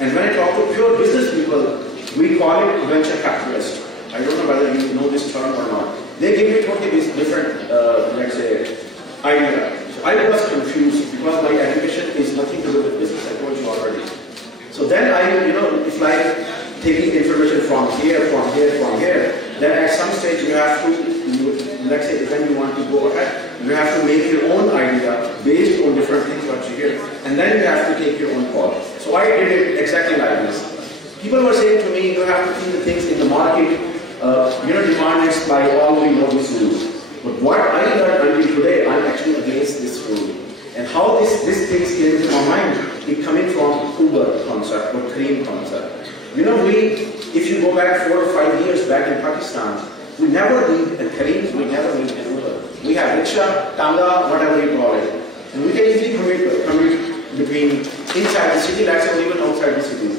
And when I talk to pure business people, we call it venture capitalists. I don't know whether you know this term or not. They give me totally different, let's say, idea. So I was confused because my education is nothing to do with business, I told you already. So then it's like taking information from here, then at some stage you have to let's say when you want to go ahead, you have to make your own idea based on different things what you hear, and then you have to take your own call. So I did it exactly like this. People were saying to me, you have to see the things in the market, demand is by all we know this rule. But what I learned until today, I'm actually against this rule. And how this thing came into my mind, it coming from Uber concept or cream concept. If you go back 4 or 5 years back in Pakistan, we never need a cream, we never need an Uber. We have rickshaw, tanga, whatever you call it. And we can easily commute between inside the city, let's say even outside the city.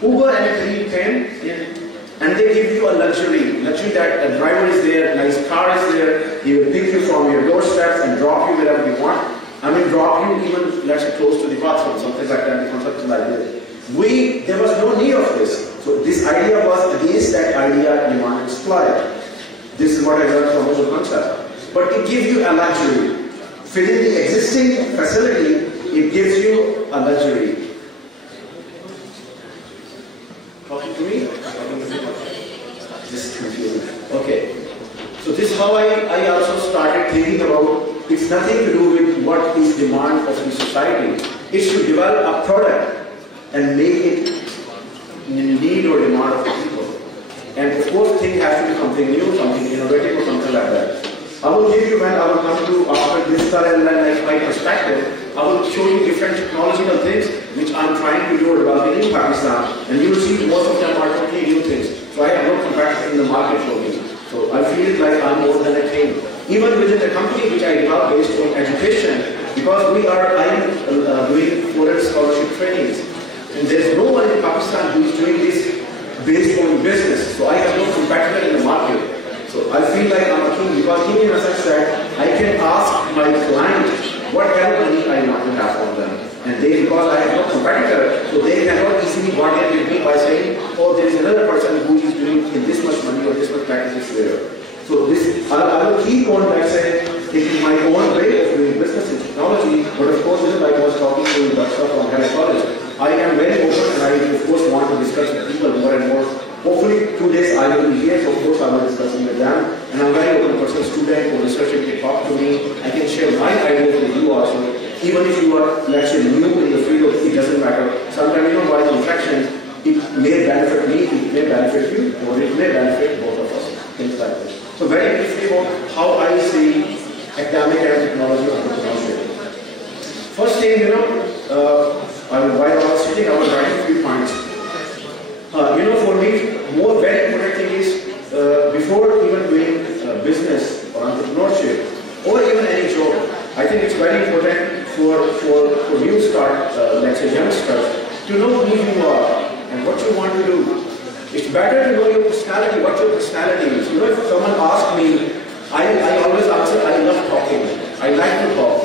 Uber and a cream came in, and they give you a luxury that a driver is there, a nice car is there, he will pick you from your doorsteps and drop you wherever you want. I mean, drop you even, let's say, close to the bathroom, something like that, something like this. There was no need of this. So this idea was against that idea demand and supply. This is what I learned from the concept. But it gives you a luxury. Filling the existing facility, it gives you a luxury. Talking to me? This is confusing. Okay. So this is how I also started thinking about, it's nothing to do with what is demand of the society. It should develop a product and make it in need or demand of the people. And of course, thing has to be something new, something innovative or something like that. I will give you, when I will come to after this and like my perspective, I will show you different technological things which I'm trying to do or developing in Pakistan, and you will see most of them are totally new things. So I have no competition in the market for me. So I feel like I'm more than a king. Even within the company which I developed based on education, because I am doing foreign scholarship trainings, and there is no one in Pakistan who is doing this based on business. So I have no competitor in the market. So I feel like I'm a king, because king in a sense that I can ask my client what help I want to have from them. And because I have no competitor, so they cannot easily bargain with me by saying, oh, there is another person who is doing in this much money or this much package is there. So I will keep on, let's say, taking my own way of doing business in technology, but of course, like I was talking to Dr. from Harris College, I am very open, and I of course want to discuss with people more and more. Hopefully 2 days I will be here, so of course I will discuss with them, and I'm very open person, student or researcher can talk to me. I can share my ideas with you also. Even if you are, let's say, new in the field, it doesn't matter. Sometimes, while infections, it may benefit me, it may benefit you, or it may benefit both of us. Things like this. So very briefly about how I see academic and technology entrepreneurship. First thing, while I was sitting, I was writing a few points. For me, very important thing is, before even doing business or entrepreneurship, or even any job, I think it's very important for new start, let's say youngsters, to know who you are and what you want to do. It's better to know your personality, what your personality is. If someone asks me, I always answer, I love talking. I like to talk.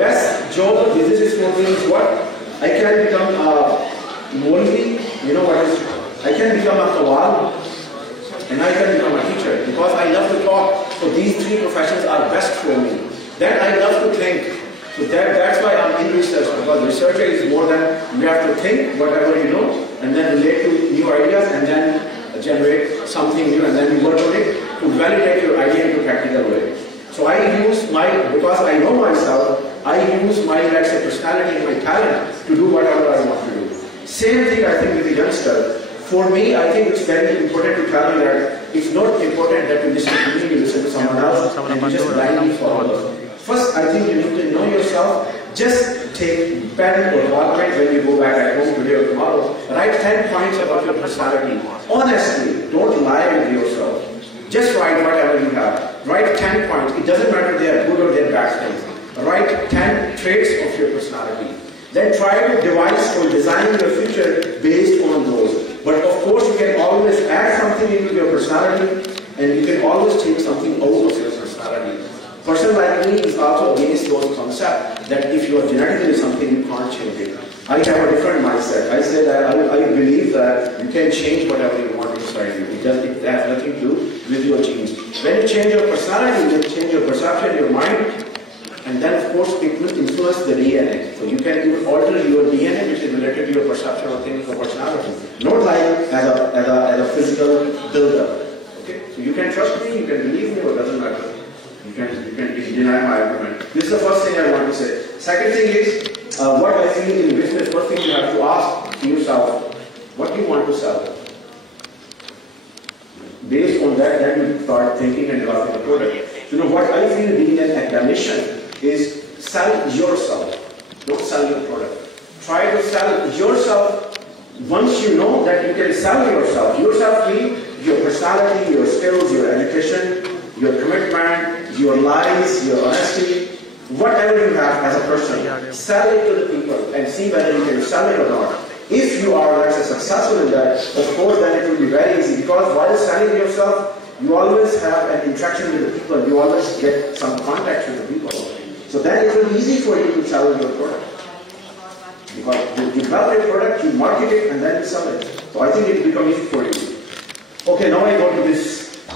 Best job of business is for me is what? I can become a molvi, I can become a kawal, and I can become a teacher, because I love to talk. So these 3 professions are best for me. Then I love to think. So that's why I'm in research, because researcher is more than you have to think whatever you know, and then relate to new ideas, and then generate something new, and then you work on it to validate your idea into practical way. So I use because I know myself, I use my, let's say, personality and my talent to do whatever I want to do. Same thing I think with the youngster. For me, I think it's very important to tell you that it's not important that you listen to me, you listen to someone else, and you just blindly follow. First, I think you need to know yourself. Just take pen or ballpoint when you go back at home today or tomorrow. Write 10 points about your personality. Honestly, don't lie with yourself. Just write whatever you have. Write 10 points. It doesn't matter if they are good or they are bad things. Write 10 traits of your personality. Then try to devise or design your future based on those. But of course, you can always add something into your personality, and you can always take something out of your personality. Person like me is also against those concepts that if you are genetically something, you can't change it. I have a different mindset. I say that I believe that you can change whatever you want inside you. It has nothing to do with your genes. When you change your personality, you change your perception, your mind, and then of course it will influence the DNA. So you can even alter your DNA, which is related to your perception of things or personality. Not like as a physical builder. Okay? So you can trust me, you can believe me, or it doesn't matter. You can deny my argument. This is the first thing I want to say. Second thing is, what I feel in business, first thing you have to ask yourself, what do you want to sell? Based on that, then you start thinking and developing a product. You know, what I feel being an academician is sell yourself, don't sell your product. Try to sell yourself. Once you know that you can sell yourself means your personality, your skills, your education, your commitment, your lies, your honesty, whatever you have as a person, sell it to the people and see whether you can sell it or not. If you are, let's say, successful in that, of course, then it will be very easy, because while selling yourself, you always have an interaction with the people, you always get some contact with the people. So then it will be easy for you to sell your product. Because you develop a product, you market it, and then you sell it. So I think it will become easy for you. Okay, now I go to this.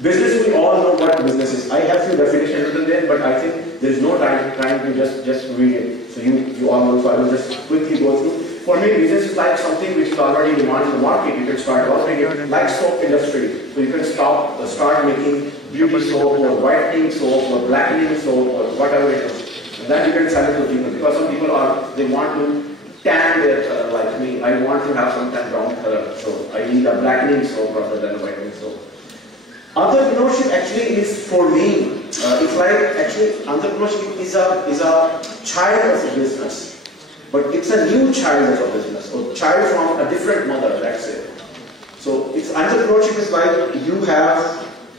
Business, we all know what business is. I have few definitions written there, but I think there's no time to just read it. So you all know, so I will just quickly go through. For me, business is like something which is already demand in the market. You can start developing it, like soap industry. So you can start making beauty soap or whitening soap or blackening soap or whatever it is. And then you can sell it to people, because some people they want to tan their color like me. I want to have some tan brown color, so I need a blackening soap rather than a whitening soap. Entrepreneurship actually is for me. It's like actually entrepreneurship is a child of a business, but it's a new child of a business, or child from a different mother, let's say. So it's entrepreneurship is like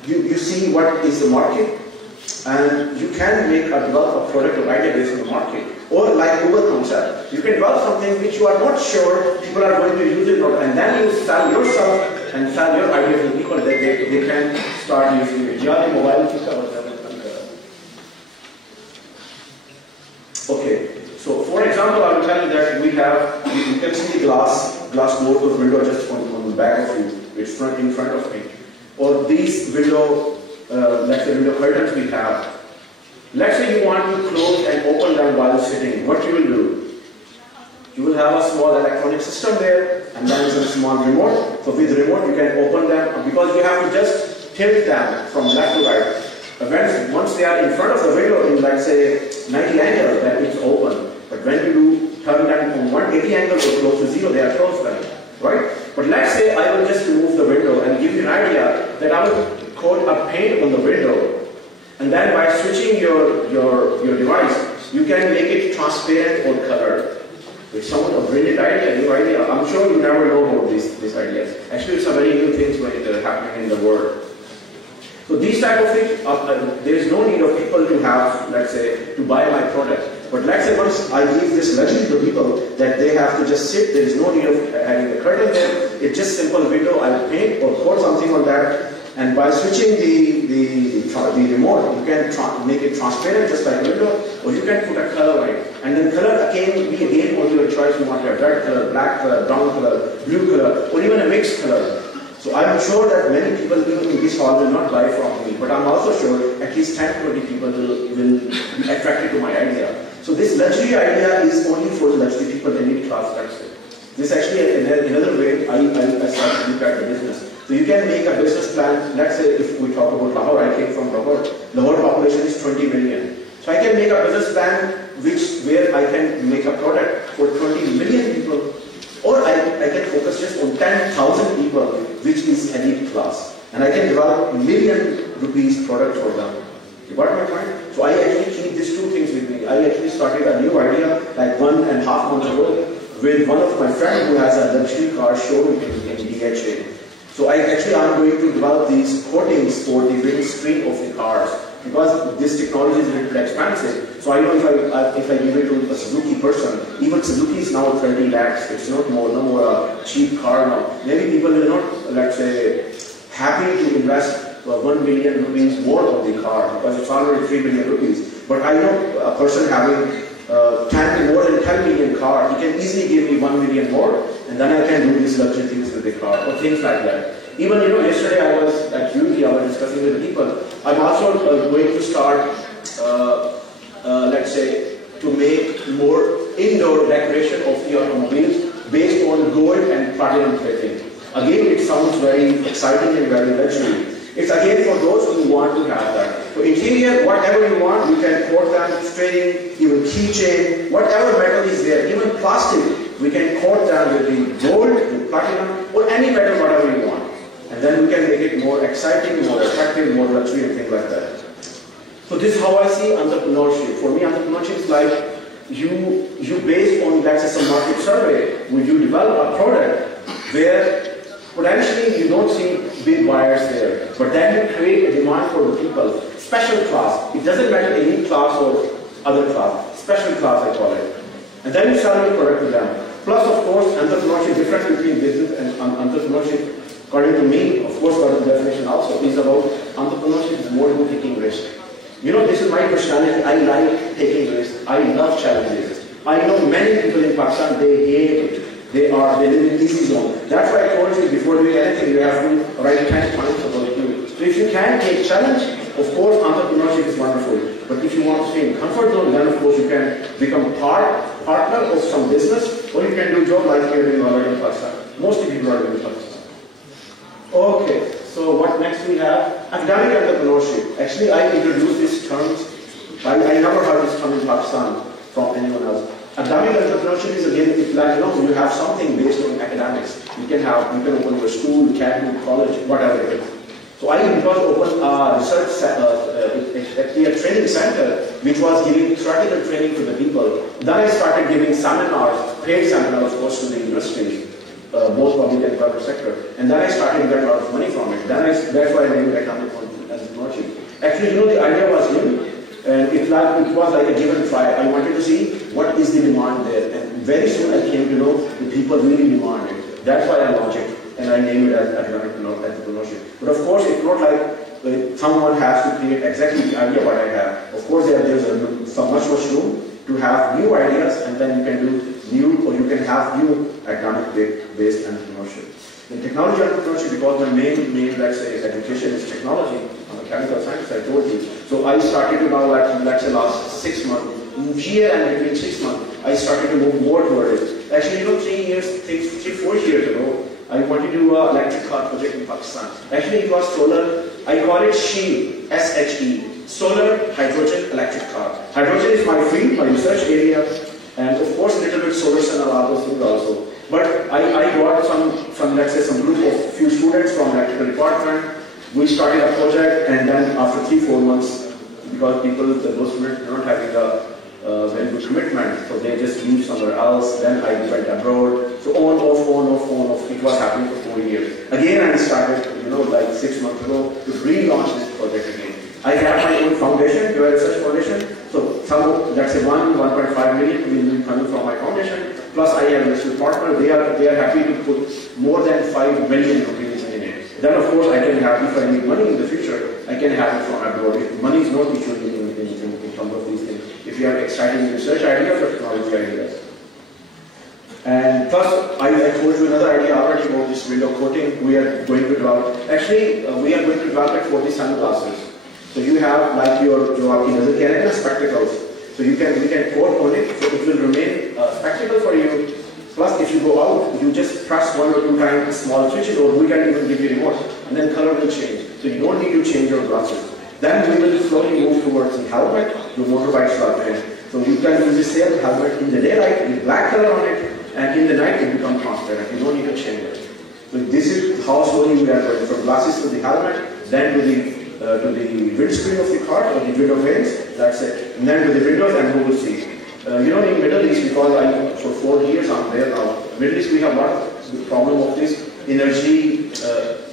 you see what is the market, and you can develop a product or idea based on the market. Or like Google concept, you can develop something which you are not sure people are going to use it or not, and then you sell yourself and sell your idea to people that they can start using it. Okay, so for example, I will tell you that you can see the glass doors of window just on the back of you, it's in front of me. Or these window, let's say window curtains we have. Let's say you want to close and open them while sitting. What you will do? You will have a small electronic system there, and then some small remote. So with the remote you can open them, because you have to just tilt them from left to right. Once they are in front of the window in, let's say, 90 angle, then it's open. But when you turn them from 180 angle or close to zero, they are closed then, right? But let's say I will just remove the window and give you an idea that I will coat a paint on the window. And then by switching your device, you can make it transparent or colored. It's somewhat a brilliant idea, new idea. I'm sure you never know about these ideas. Actually, it's a very new thing happening in the world. So these type of things, there is no need of people to have, let's say, to buy my product. But let's say once I give this luxury to people that they have to just sit, there is no need of having a curtain there. It's just simple window. I'll paint or coat something on that. And by switching the remote, you can make it transparent just like a window, or you can put a color on it. And then color can be again on your choice. You want a red color, black color, brown color, blue color, or even a mixed color. So I'm sure that many people even in this hall will not buy from me, but I'm also sure at least 10-20 people will be attracted to my idea. So this luxury idea is only for the luxury people, elite class, let's say. This actually another way I start to look at the business. So you can make a business plan. Let's say if we talk about Lahore, I came from Lahore. Lahore population is 20 million. So I can make a business plan where I can make a product for 20 million people, or I can focus just on 10,000 people, which is elite class, and I can develop ₹1,000,000 product for them. You got my point? So I actually keep these two things with me. I actually started a new idea like 1.5 months ago with one of my friends who has a luxury car showroom in DHA. So I'm going to develop these coatings for the windscreen of the cars, because this technology is a little expensive. So I know if I give it to a Suzuki person, even Suzuki is now 30 lakhs. It's no more a cheap car now. Maybe people will not, let's say, happy to invest ₹1 million more on the car, because it's already ₹3 million. But I know a person having more than 10 million car, he can easily give me 1 million more, and then I can do these luxury things with the car, or things like that. Even, yesterday I was at UT, I was discussing with the people. I'm also going to start, let's say, to make more indoor decoration of the automobiles based on gold and platinum plating. Again, it sounds very exciting and very luxury. It's again for those who want to have that. So interior, whatever you want, you can coat them, string, even keychain, whatever metal is there, even plastic, we can coat them with the gold, with platinum, or any metal, whatever you want. And then we can make it more exciting, more attractive, more luxury and things like that. So this is how I see entrepreneurship. For me, entrepreneurship is like you based on, let's say, some market survey, when you develop a product where potentially you don't see big buyers there, but then you create a demand for the people, special class. It doesn't matter elite class or other class, special class I call it. And then you sell your product to them. Plus, of course, entrepreneurship, difference between business and entrepreneurship, according to me, of course, what the definition also is about, entrepreneurship is more than taking risk. You know, this is my personality. I like taking risks. I love challenges. I know many people in Pakistan, they hate it. They live in easy zone. That's why I told you before doing anything, you have to write 10 points about it. So if you can take challenge, of course, entrepreneurship is wonderful. But if you want to stay in comfort zone, then of course you can become a partner of some business, or you can do a job like you're doing already in Pakistan. Most people are doing in Pakistan. Okay. So what next we have? Academic entrepreneurship. Actually, I introduced these terms. I never heard this term in Pakistan from anyone else. Academic entrepreneurship is again, it's like, you know, you have something based on academics. You can open your school, academy, college, whatever it is. So I opened a research a training center which was giving theoretical training to the people. Then I started giving seminars, paid seminars, of course, to the universities. Both public and private sector. And then I started to get a lot of money from it. That's why I named it economic entrepreneurship. Actually, you know, the idea was new, and it was like a given try. I wanted to see what is the demand there. And very soon I came to know the people really demand it. That's why I launched it, and I named it as economic entrepreneurship. But of course, it's not like someone has to create exactly the idea what I have. Of course, there's much room to have new ideas, and then you can do new, or you can have new academic-based entrepreneurship. In technology entrepreneurship, because my main, let's say, education is technology, I'm a chemical scientist, I told you. So I started to now, let's say, last 6 months, year and between 6 months, I started to move more toward it. Actually, you know, 4 years ago, I wanted to do an electric car project in Pakistan. Actually, it was solar. I call it SHE, S-H-E, Solar Hydrogen Electric Car. Hydrogen is my field, my research area. And of course, a little bit solar cell and all those things also. But I got some, let's say, some group of few students from electrical department. We started a project, and then after 3-4 months, because those students are not having a very good commitment, so they just leave somewhere else. Then I went abroad. So on, off. It was happening for 4 years. Again, I started, you know, like 6 months ago to relaunch this project again. I have my own foundation, Pure Research Foundation. So let's say 1.5 million will be coming from my foundation. Plus I have a listed partner. They are happy to put more than 5 million rupees in it. Then of course I can have, if I need money in the future, I can have it from abroad. Money is not issue in terms of these things. If you have exciting research ideas or technology ideas. And plus, I told you another idea already about this window coating. We are going to develop. Actually, we are going to develop it for the sunglasses. So you have like your spectacles. So we can coat on it, so it will remain a spectacle for you. Plus, if you go out, you just press 1 or 2 times small switches, or we can even give you remote, and then color will change. So you don't need to change your glasses. Then we will slowly move towards the helmet, the motorbikes are there. So you can use the same helmet in the daylight with black color on it, and in the night it becomes transparent. You don't need to change it. So this is how slowly we are going from glasses to the helmet, then to the windscreen of the car, or the window frames, that's it. And then to the windows, and who will see. You know, in Middle East, because for 4 years I'm there now, Middle East we have a lot of problem of this energy,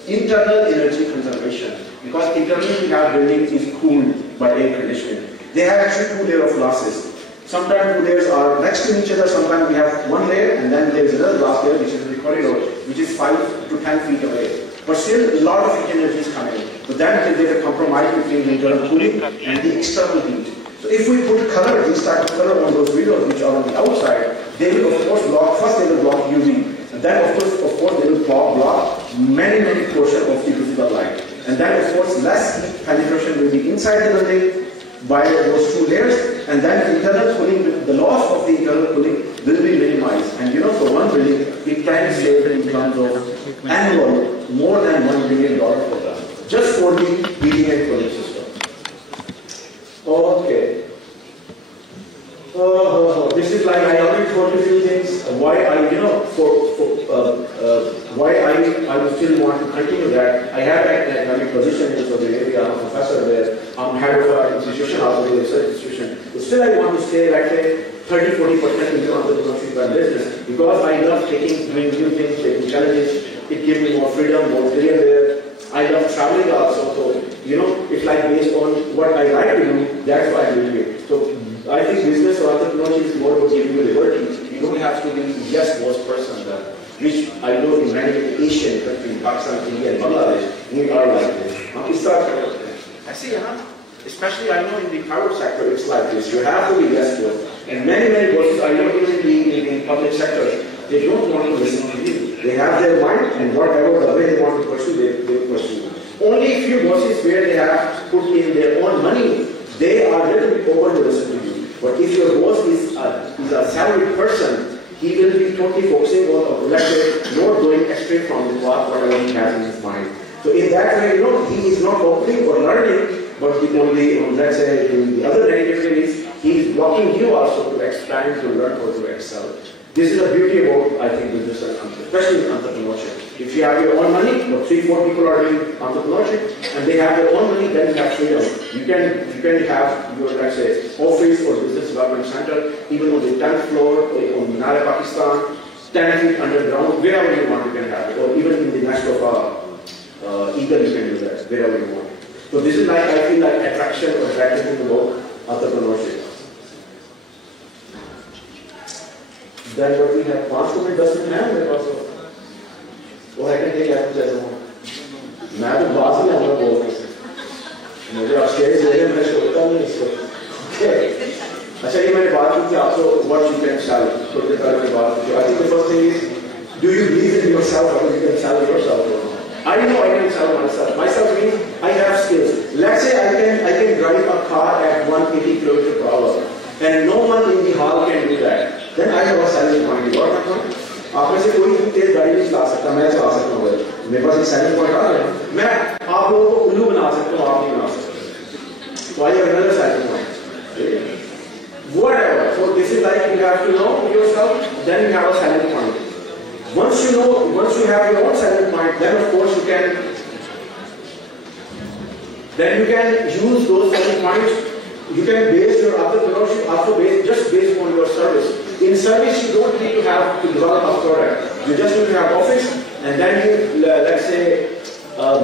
internal energy conservation. Because internally we have buildings is cooled by air conditioning. They have actually 2 layers of glasses. Sometimes 2 layers are next to each other, sometimes we have 1 layer, and then there is another glass layer which is in the corridor, which is 5 to 10 feet away. But still, a lot of heat energy is coming. So then there is a compromise between the internal cooling and the external heat. So if we put color, this type of color on those windows which are on the outside, they will of course block, first they will block UV. And then of course they will block many portions of the visible light. And then of course less heat penetration will be inside the building by those 2 layers. And then internal cooling, the loss of the internal cooling will be minimized. And you know, for one building, it can save in terms of annual more than $1 billion for them. just for the heating and cooling system. Okay. This is like I already told you a few things. Why I, why I still want to continue that. I have a position in Saudi Arabia. I'm a professor there. I'm head of an institution, also a research institution. But still, I want to stay like 30-40% into entrepreneurship and business because I love doing new things, taking challenges. It gives me more freedom, more career there. I love traveling also. So it's like based on what I like to do. That's why I'm doing it. So I think business or entrepreneurship is more about giving you liberty. You don't have to be just one person, which I know in many Asian countries, Pakistan, India, and Bangladesh, we are like this. I see, especially I know in the private sector, it's like this. You have to be yes one. And many bosses, I know even in the public sector, they don't want to listen to you. They have their mind, and whatever the way they want to pursue, they pursue. Only few bosses where they have put in their own money, they are really open to listen to you. But if your boss is a salaried person, he will be totally focusing on, let's say, not going straight from the path, whatever he has in his mind. So in that way, he is not opening or learning, but let's say, the other negative thing is, he is blocking you also to expand, to learn, or to excel. This is the beauty about, I think, business and especially entrepreneurship. If you have your own money, but 3-4 people are doing entrepreneurship, and they have their own money, then you have freedom. You can have your, let's say, office or business development center, even on the 10th floor, or on Minare, Pakistan, 10 feet underground, wherever you want, you can have it. Or even in the nest of eagle, you can do that, wherever you want. So this is like, I feel like attraction or attractive about entrepreneurship. Then what we have, 5 minutes doesn't have also. Well, I can take that as a one. मैं तो बात ही नहीं बोल रहा मुझे आप share दे मैं सोचता नहीं इसको अच्छा ये मैंने बात की थी आपको what you can sell थोड़ी देर पहले बात की I think the first thing is do you believe in yourself or you can sell yourself I know I can sell myself means I have skills let's say I can drive a car at 180 km/h and no one in the hall can do that then I have a selling point you got my point आप में से कोई भी तेज गाड़ी नहीं चला सकता मैं चला सकता हूँ मेरे पास एक सेलिंग पॉइंट आ रहा है मैं आप लोगों को उल्लू बना सकता हूँ आप नहीं बना सकते तो आई another selling point whatever so this is like you have to know yourself then you have a selling point once you have your own selling point then of course you can use those selling points you can base your entrepreneurship also based on your service in service, you don't need to have to develop a product. You just need to have office, and then you, let's say,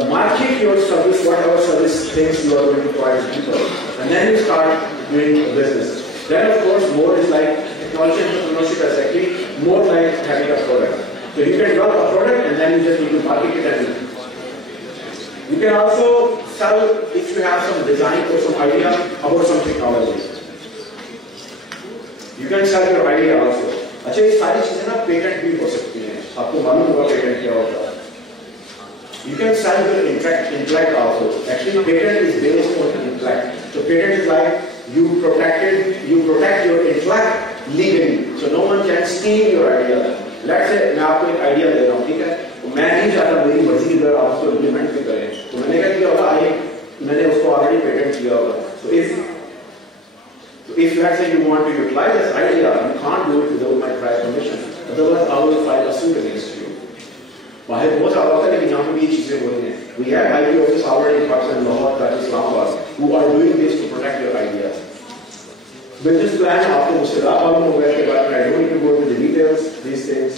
market your service, whatever service things you are going to provide to people, and then you start doing business. Then, of course, more is like technology and entrepreneurship is actually more like having a product. So you can develop a product, and then you just need to market it, and you can also sell if you have some design or some idea about some technology. You can sell your idea also. अच्छा ये सारी चीजें ना patent भी हो सकती हैं आपको मालूम होगा पेटेंट क्या होता है You can sell your intellect also. Actually patent is based on intellect. So patent is like you protect your intellect legally. So no one can steal your idea. Let's say मैं आपको एक idea दे रहा हूँ ठीक है मैं नहीं चाहता मेरी मर्जी अगर आप उसको implement भी करें तो मैंने क्या किया होगा मैंने उसको already patent किया होगा So if let's say you want to utilize this idea, you can't do it without my prior permission. Otherwise, I will file a suit against you. बाहर बहुत सारा होता है लेकिन यहाँ पे भी ये चीजें हो रही हैं. We have IP office already in Pakistan, Lahore, Islamabad, who are doing this to protect your ideas. Business plan आपको मुझसे ज़्यादा मालूम होगा इसके बारे में. I don't need to go into the details. These things.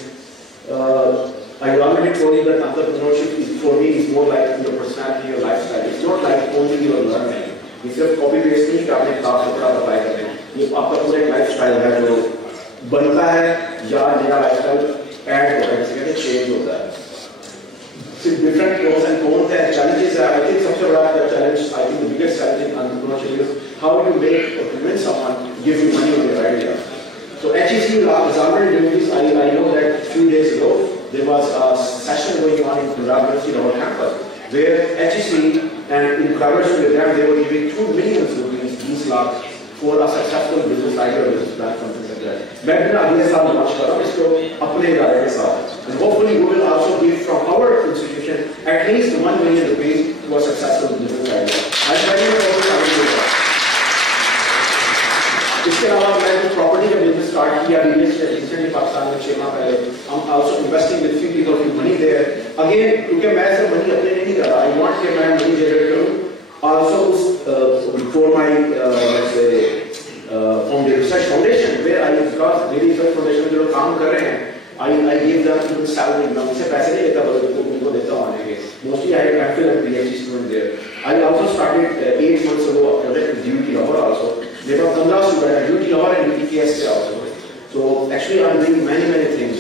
I already told you that entrepreneurship is for me is more like your personality, your lifestyle. It's not like only your learning. ये सिर्फ copy paste नहीं कि आपने साफ सुथरा apply कर दें ये आपका पूरा एक लाइफस्टाइल है जो बनता है या नया लाइफस्टाइल ऐड होता है जिसके चेंज होता है सिर्फ different pros and cons and challenges है आई थिंक सबसे बड़ा challenge I think the biggest challenge in entrepreneurship is how you make और convince someone give you money on your idea so HEC is already doing this. I know that a few days ago there was a session going on in Punjab University on campus where HEC and in collaboration with them, they were giving 2 million rupees each lakh for a successful business idea or business plan, something like that. मैं भी ना अगले साल launch कर रहा हूँ इसको अपने इदारे के साथ. And hopefully we will also give from our institution at least 1 million rupees to a successful business idea. I'm very much इसके अलावा मैंने प्रॉपर्टी का बिजनेस स्टार्ट किया रिसेंटली पाकिस्तान में 6 माह पहले. I'm also investing with few people with money there. Again, क्योंकि मैं सिर्फ मनी अपने लिए नहीं कर रहा. I want कि मैं मनी जनरेट करूं. Also for my let's say from the research foundation where I got the research foundation जो लोग काम कर रहे हैं, I give them the salary. मैं उनसे पैसे नहीं लेता बल्कि उनको देता हूँ आने के. Mostly I have MPhil and PhD student there. I also started 8 months ago a project with UT Lahore also. There were 15 students at UT Lahore and UTKS also. So actually I'm doing many things.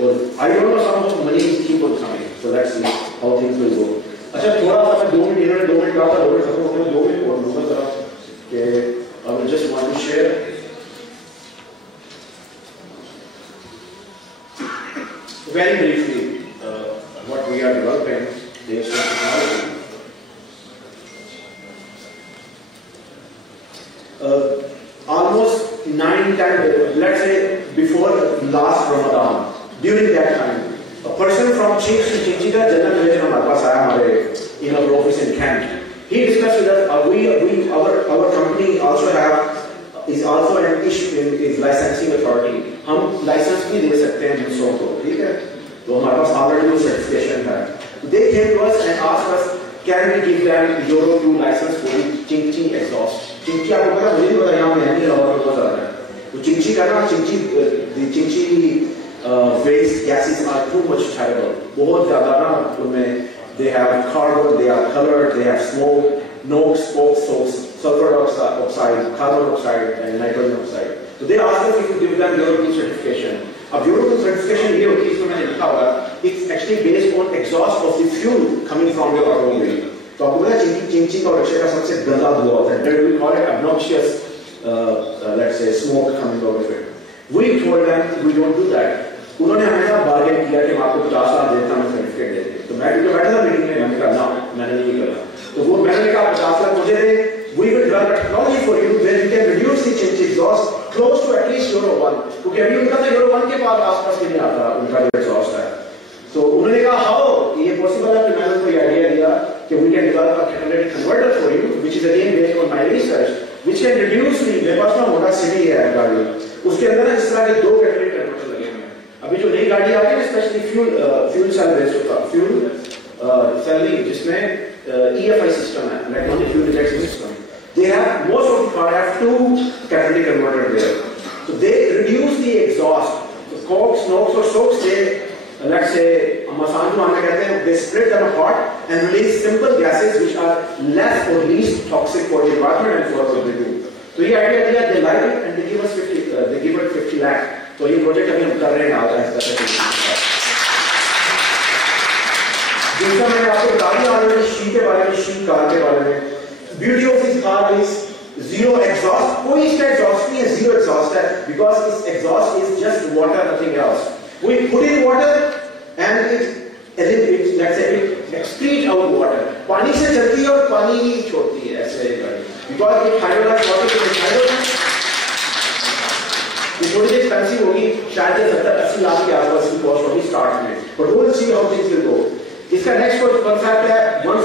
Or I don't know some of the money is keep on coming. So let's see how things will go. अच्छा थोड़ा सा मैं 2 minute इन्होंने 2 minute कहा था 2 minute खत्म हो गए 2 मिनट और दूसरा तरफ कि I will just want to share very briefly what we are developing based on technology. Almost 9-10, let's say before last Ramadan, during that time, a person from Chinchi का जनरल मैनेजर हमारे पास आया हमारे in our office in Kent. He discussed with us. Our company also is also an issue is licensing authority. हम licence भी दे सकते हैं दूसरों को, ठीक है? तो हमारे पास already वो certification है. They came to us and asked us, can we give them Euro 2 license for the Chinchi exhaust? Chinchi आपको पता मुझे नहीं पता यहाँ में नहीं लगा बहुत ज़्यादा है. तो Chinchi का ना the Chinchi waste gases are too much terrible. बहुत ज़्यादा ना उनमें they have carbon, they are colored, they have smoke, NOx, SOx, sulfur oxide, carbon oxide, and nitrogen oxide. So they asked us if we give them Euro 2 certification. अब Euro 2 certification ये होती है इसमें मैंने लिखा हुआ it's actually based on exhaust of the fuel coming from your automobile. तो आपको पता है चिंची का और रक्षा का सबसे गंदा धुआं होता है. We call it obnoxious, let's say, smoke coming out of it. We told them we don't do that. उन्होंने हमें ना बार्गेन किया कि मैं आपको 50 लाख देता हूँ सर्टिफिकेट देते. तो मैं क्योंकि बैठा था मीटिंग में मैंने कहा ना मैंने नहीं करा. तो वो मैंने कहा 50 लाख मुझे दे. We will develop a technology for you where you can reduce the Chinchi exhaust close to at least Euro 1. क्योंकि अभी उनका तो Euro 1 के पास आसपास के नहीं आता उनका जो exhaust है. तो उन्होंने कहा how ये possible है कि मैंने उनको ये idea दिया कि we can develop a catalytic converter for you which is again based on my research which can reduce the मेरे पास ना मोटा सिटी है गाड़ी उसके अंदर ना इस तरह के 2 catalytic converter लगे हुए हैं. अभी जो नई गाड़ी आ रही है स्पेशली फ्यूल सेल बेस्ड होता है फ्यूल सेल जिसमें EFI सिस्टम है electronic fuel injection system. They have most of the car have 2 catalytic converters there. So they reduce the exhaust. So COX, NOx or SOx they let's say they split them apart and release simple gases which are less or least toxic for the environment and for what they do. So ये idea दिया they like it and they give us 50 lakh. तो ये project अभी हम कर रहे हैं आता है इस तरह से. दूसरा मैंने आपको बता दिया ऑलरेडी शी के बारे में शी कार के बारे में. Beauty of this car is zero exhaust. कोई इसका exhaust नहीं है, zero exhaust है because this exhaust is just water, nothing else. We put in water and it let's say it excrete out water. पानी से चलती है और पानी ही छोड़ती है ऐसे because it hydrolyze water to hydrogen. ये थोड़ी सी एक्सपेंसिव होगी शायद 70-80 लाख के आसपास की कॉस्ट होगी स्टार्ट में. But we'll see how things will go. इसका नेक्स्ट कॉन्सेप्ट है once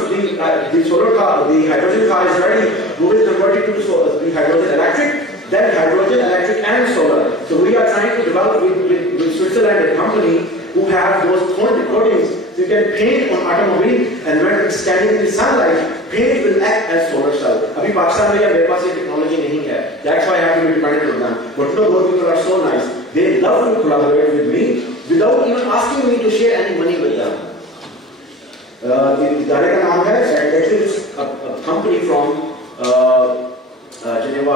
the solar car, the hydrogen car is ready, we will convert it to the hydrogen electric, then hydrogen electric and solar. So we are trying to develop with Switzerland a company who have those coatings so you can paint on automobile and when it's standing in the sunlight, paint will act as solar cell. अभी पाकिस्तान में मेरे पास ये technology नहीं है. That's why I have to be dependent on them. But no, those people are so nice. They love to collaborate with me without even asking me to share any money with them. इदारे का नाम है a company from Geneva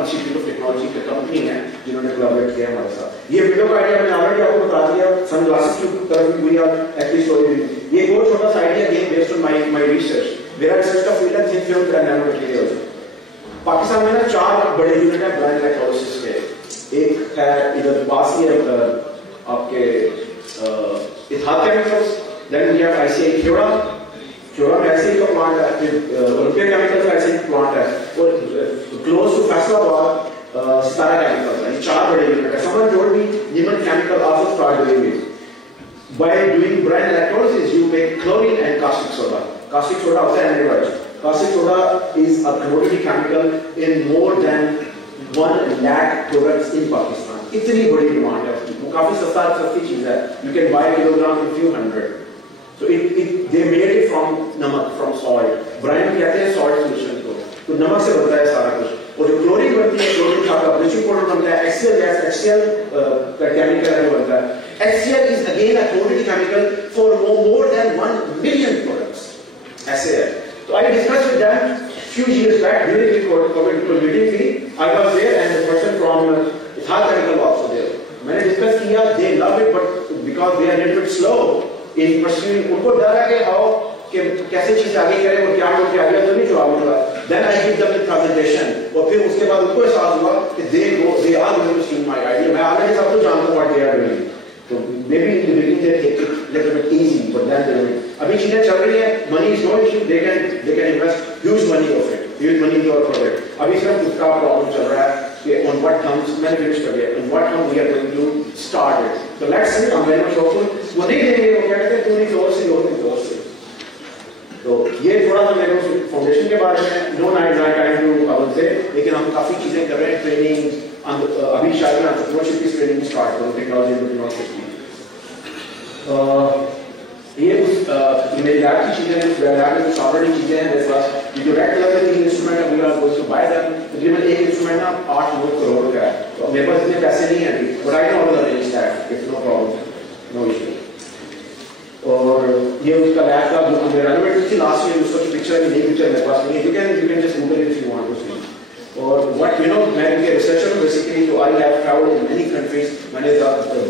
Institute of Technology की company है जिन्होंने collaborate किया हमारे साथ. ये वीडियो का आइडिया मैंने ऑलरेडी आपको बता दिया. सनग्लासेस की तरफ भी आप एक्चुअली स्टोरी. ये एक और छोटा सा idea game based on my research. मेरा रिसर्च का फील्ड है thin film and nano materials. Pakistan में ना 4 बड़े यूनिट है ब्रांड इलेक्ट्रोलिसिस के. एक है इधर पास ही आपके इथाल chemicals. Then we have ICI Kyora में ऐसे ही का प्लांट है. फिर ओलंपिया केमिकल्स का ऐसे ही प्लांट है और close to Faisalabad Sitara chemicals है. ये 4 बड़े यूनिट है. Someone told me Niman Chemical also started doing it. by doing brine electrolysis, you make chlorine and caustic soda. Caustic soda होता है anhydride. Caustic soda is a commodity chemical in more than 1 lakh products in Pakistan. इतनी बड़ी demand है उसकी. वो काफी सस्ती चीज है. You can buy a kilogram in few hundred. So they made it from नमक, from soil. Brine कहते हैं salt solution को. तो नमक से बनता है सारा कुछ. और जो क्लोरीन बनती है, क्लोरीन का ब्लीचिंग पाउडर बनता है, HCl गैस, HCl का केमिकल है बनता है. HCl is again a commodity chemical for more than 1 million products. ऐसे है. So I discussed with them few years back during the COVID meeting. I was there and the person from Thar Chemical was also there. मैंने discuss किया, they love it, but because they are a little bit slow in pursuing, उनको डर है कि how कि कैसे चीज आगे करें और क्या बोल के आगे तो नहीं जवाब मिला. Then I give them the presentation और फिर उसके बाद उनको एहसास हुआ कि they are going to see my idea. मैं आगे सब कुछ जानता हूँ what they are doing. So maybe in the beginning they take it a little bit easy, but then they अभी चीजें चल रही हैं, money is no issue. They can invest huge money of it, huge money in your project. अभी सिर्फ उसका problem चल रहा है कि on what terms मैंने finish कर दिया, on what terms we are going to start it. So let's see, I'm very much hopeful. वो नहीं देंगे, वो क्या कहते हैं, तू नहीं जोर से. तो ये थोड़ा सा मेरे फाउंडेशन के बारे में no night time to cover से, लेकिन हम काफी चीजें कर रहे हैं. ट्रेनिंग अभी शायद एंटरप्रेन्योरशिप की ट्रेनिंग स्टार्ट करूं, टेक्नोलॉजी एंड सोशल. ये कुछ मेरी लैब की चीजें हैं, लैब में कुछ ऑलरेडी चीजें हैं मेरे पास. ये जो रेड कलर के 3 इंस्ट्रूमेंट है, we are going to buy them. तकरीबन एक इंस्ट्रूमेंट ना 8-9 करोड़ का है. तो मेरे पास इतने पैसे नहीं हैं अभी, but I know how to arrange that. It's no problem, no issue. और ये उसका लैब का जो हमने रेनोवेट की लास्ट ईयर, उसका पिक्चर नई पिक्चर मेरे पास नहीं है. You can just Google it if you want to see. और व्हाट यू नो, मैं इनके रिसर्चर हूं बेसिकली. तो I have travelled in many countries. मैंने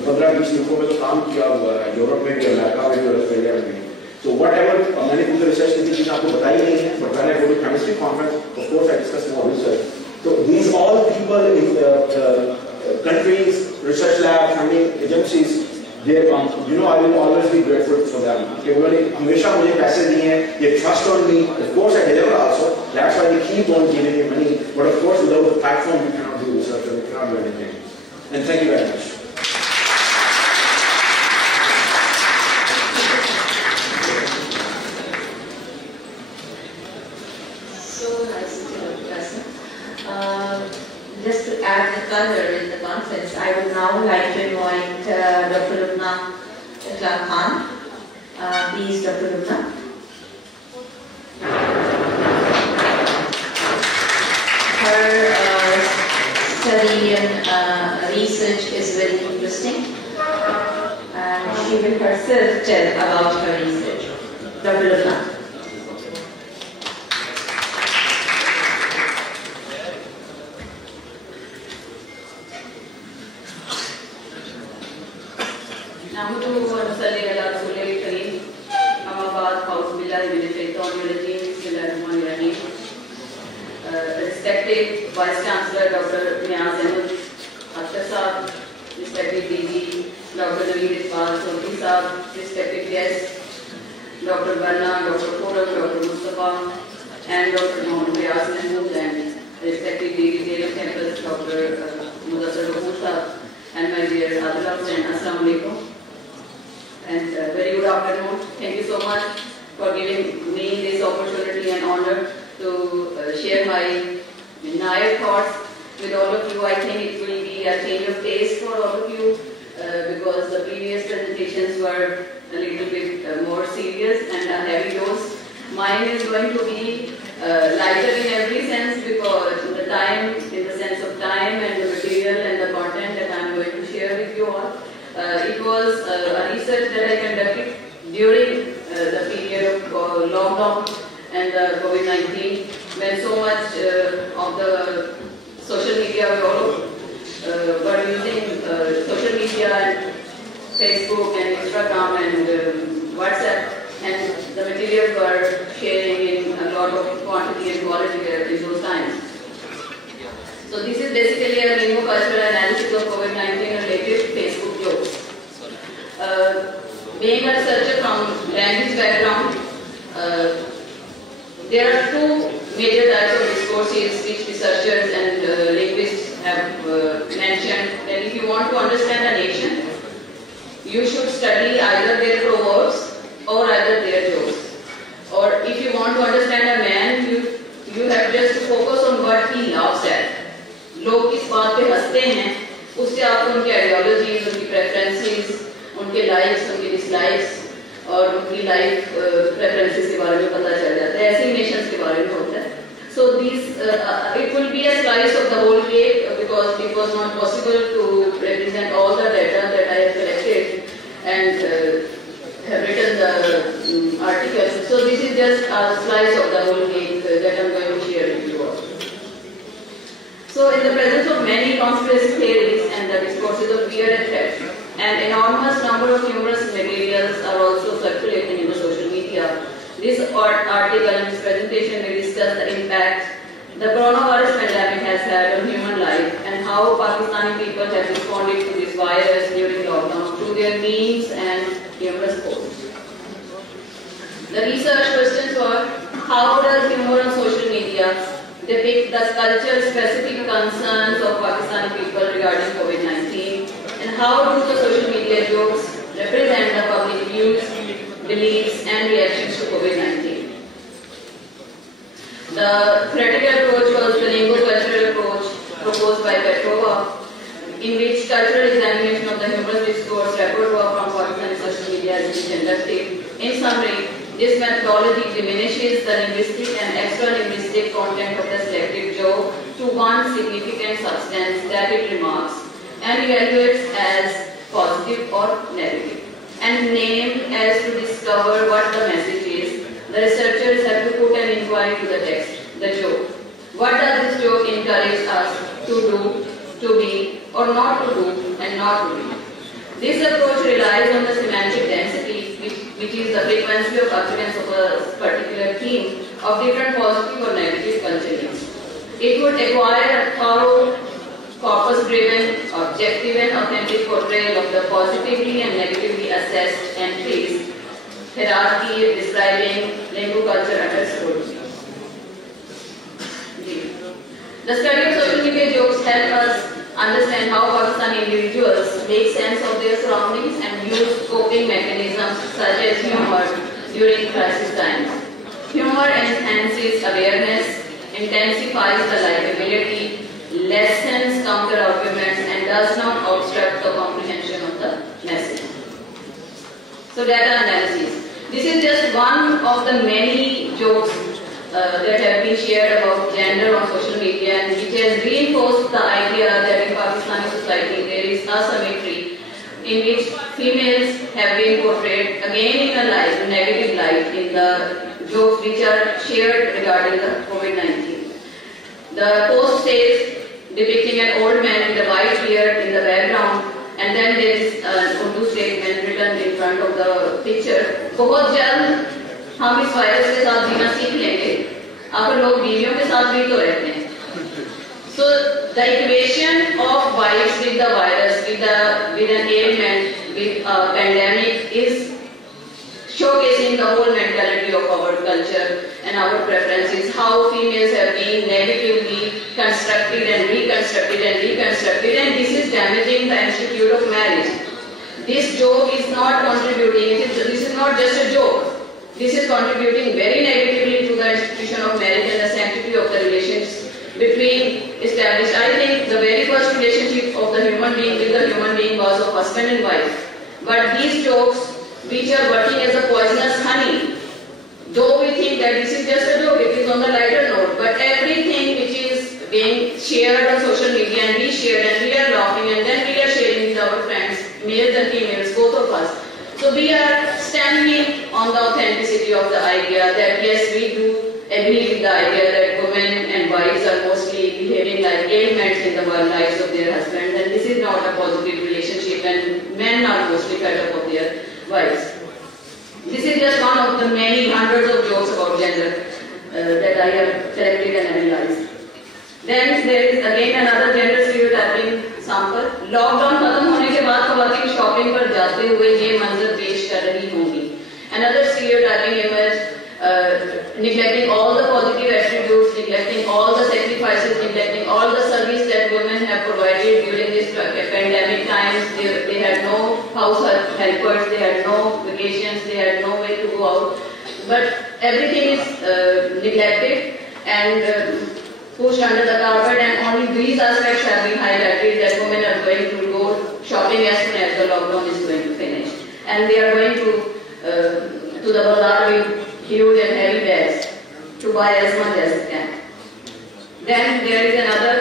15-20 मुल्कों में तो काम किया हुआ है, यूरोप में भी, अमेरिका में भी और ऑस्ट्रेलिया में भी. So whatever मैंने कुछ रिसर्च की चीजें आपको बताई नहीं है, but when I go to chemistry conference, of course I discuss more research. So these all people in countries, research labs, funding agencies, they you know I will always be grateful for them. कि उन्होंने हमेशा मुझे पैसे दिए हैं, they trust on me. Of course I deliver also. That's why they keep on giving me money. But of course without the platform we cannot do research and we cannot do anything. And thank you very much. Just to add the color in the conference, I would now like to invite Dr. Lubna Khan. Please, Dr. Lubna. Her study and research is very interesting, and she will herself tell about her research. Dr. Lubna. Respected Vice Chancellor Dr. respected DG Dr. Naveed Iqbal Chaudhary Sahab, respected guests Dr. Barna, Dr. Forum, Dr. Mustafa, and Dr. Mohammed Riaz Mahmood, and respected DG Jail Campus Dr. Mudassar Kapoor Sahab, and my dear Adil Hussain. Assalamu alaikum. And very good afternoon. Thank you so much for giving me this opportunity and honor to share my entire thoughts with all of you. I think it will be a change of taste for all of you because the previous presentations were a little bit more serious and a heavy dose. Mine is going to be lighter in every sense because the time, in the sense of time and the material and the content that I am going to share with you all. It was a research that I conducted during the period of lockdown and COVID-19, when so much of the social media were using social media and Facebook and Instagram and WhatsApp, and the materials were sharing in a lot of quantity and quality in those times. So this is basically a lingo-cultural analysis of COVID-19 related Facebook jokes. Being a researcher from language background, there are two major types of discourses which researchers and linguists have mentioned. That if you want to understand a nation, you should study either their proverbs or either their jokes. Or if you want to understand a man, you have just to focus on what he laughs at. लोग किस बात पे हंसते हैं, उससे आपको उनकी ideologies, उनकी प्रेफरेंसेस, उनके लाइक्स, उनके डिसलाइक्स और उनकी लाइफ प्रेफरेंसेस के बारे में पता चल जाता है. ऐसे नेशंस के बारे में होता है. So these, it will be a slice of the whole cake because it was not possible to represent all the data that I have collected and have written the articles. So this is just a slice of the whole cake that I am going to share with you all. So in the presence of many conspiracy theories and the discourses of fear and threat, an enormous number of humorous materials are also circulating in the social media. This article and this presentation will discuss the impact the coronavirus pandemic has had on human life and how Pakistani people have responded to this virus during lockdown through their memes and humorous posts. The research questions were: how does humor on social media depict the culture-specific concerns of Pakistani people regarding COVID-19, and how do the social media jokes represent the public views, beliefs and reactions to COVID-19. The theoretical approach was the lingo-cultural approach proposed by Petrova, in which cultural examination of the humorous discourse repertoire from Pakistani social media has been conducted. In summary, this methodology diminishes the linguistic and extra-linguistic content of the selected joke to one significant substance that it remarks and evaluates as positive or negative, and named as to discover what the message is. The researchers have to put an inquiry to the text, the joke. What does this joke encourage us to do, to be, or not to do, and not to be? This approach relies on the semantic density, which is the frequency of occurrence of a particular theme of different positive or negative culture needs. It would acquire a thorough, corpus-driven, objective and authentic portrayal of the positively and negatively assessed entries, hierarchy describing lingo-culture understood. The study of social media jokes help us understand how Pakistani individuals make sense of their surroundings and use coping mechanisms such as humor during crisis times. Humor enhances awareness, intensifies the likability, lessens counter-arguments and does not obstruct the comprehension of the message. So data analysis. This is just one of the many jokes that have been shared about gender on social media and which has reinforced the idea that in Pakistani society there is asymmetry in which females have been portrayed again in a negative light in the jokes which are shared regarding the COVID-19. The post says, depicting an old man with a white beard in the background, and then there is an Urdu statement written in front of the picture. बहुत जल्द हम इस virus के साथ जीना सीख लेंगे, अब लोग बीवियों के साथ भी तो रहते हैं. So the equation of wives with the virus, with an ailment, with a pandemic is showcasing the whole mentality of our culture and our preferences, how females have been negatively constructed and reconstructed, and this is damaging the institute of marriage. This joke is not contributing, this is not just a joke, this is contributing very negatively to the institution of marriage and the sanctity of the relations between established. I think the very first relationship of the human being with the human being was of husband and wife, but these jokes which are working as a poisonous honey, though we think that this is just a joke, it is on the lighter note, but everything which is being shared on social media and we shared and we are laughing and then we are sharing with our friends, males and females, both of us. So we are standing on the authenticity of the idea that yes, we do agree with the idea that women and wives are mostly behaving like ailments in the lives of their husbands, and this is not a positive relationship and men are mostly fed up of their wives. This is just one of the many hundreds of jokes about gender that I have collected and analyzed. Then there is again another gender stereotyping sample. Lockdown खत्म होने के बाद खवातीन shopping पर जाते हुए ये मंजर पेश कर रही होंगी. Another stereotyping image, neglecting all the positive attributes, neglecting all the sacrifices, neglecting all the service that women have provided during this pandemic times. They had no house helpers, they had no vacations, they had no way to go out. But everything is neglected and pushed under the carpet, and only these aspects have been highlighted, that women are going to go shopping as soon as the lockdown is going to finish. And they are going to the bazaar with huge and heavy bags to buy as much as they can. Then there is another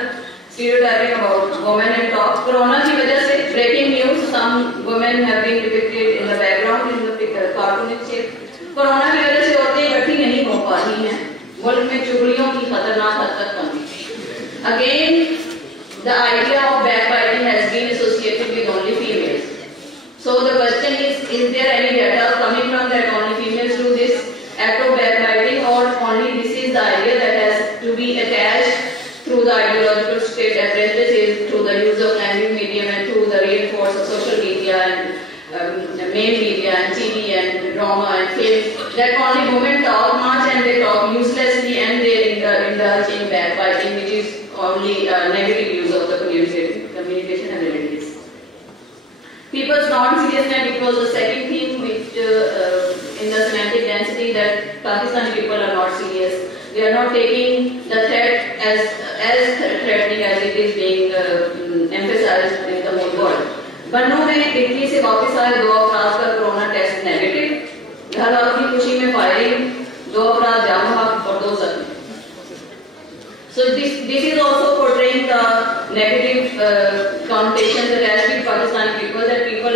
stereotyping about women in top. Corona की वजह से breaking news, some women have been depicted in the background in the cartoonish shape. Corona की वजह से औरतें इकट्ठी नहीं हो पा रही हैं, मुल्क में चुगलियों की खतरनाक हद तक कमी। Again, the idea of backbiting has been associated with only females. So the question is there any data coming from that only females do this act of backbiting, or only this is the idea that has to be attached through the ideological state apprentices, through the use of language medium and through the reinforce of social media and main media and TV and drama and film, that only women talk much and they talk uselessly and they indulge in backbiting, which is only negative use of the communication abilities. People's non-seriousness, it was the second thing which in the semantic density, that Pakistani people are not serious. They are not taking the threat as threatening as it is being emphasized in the whole world. बन्नों में Italy से वापस आए 2 अफराद का corona test negative, घर वालों की खुशी में फायरिंग, 2 अफराद जाम हक और 2 जख्मी. So this is also portraying the negative connotation that has been Pakistani people, that people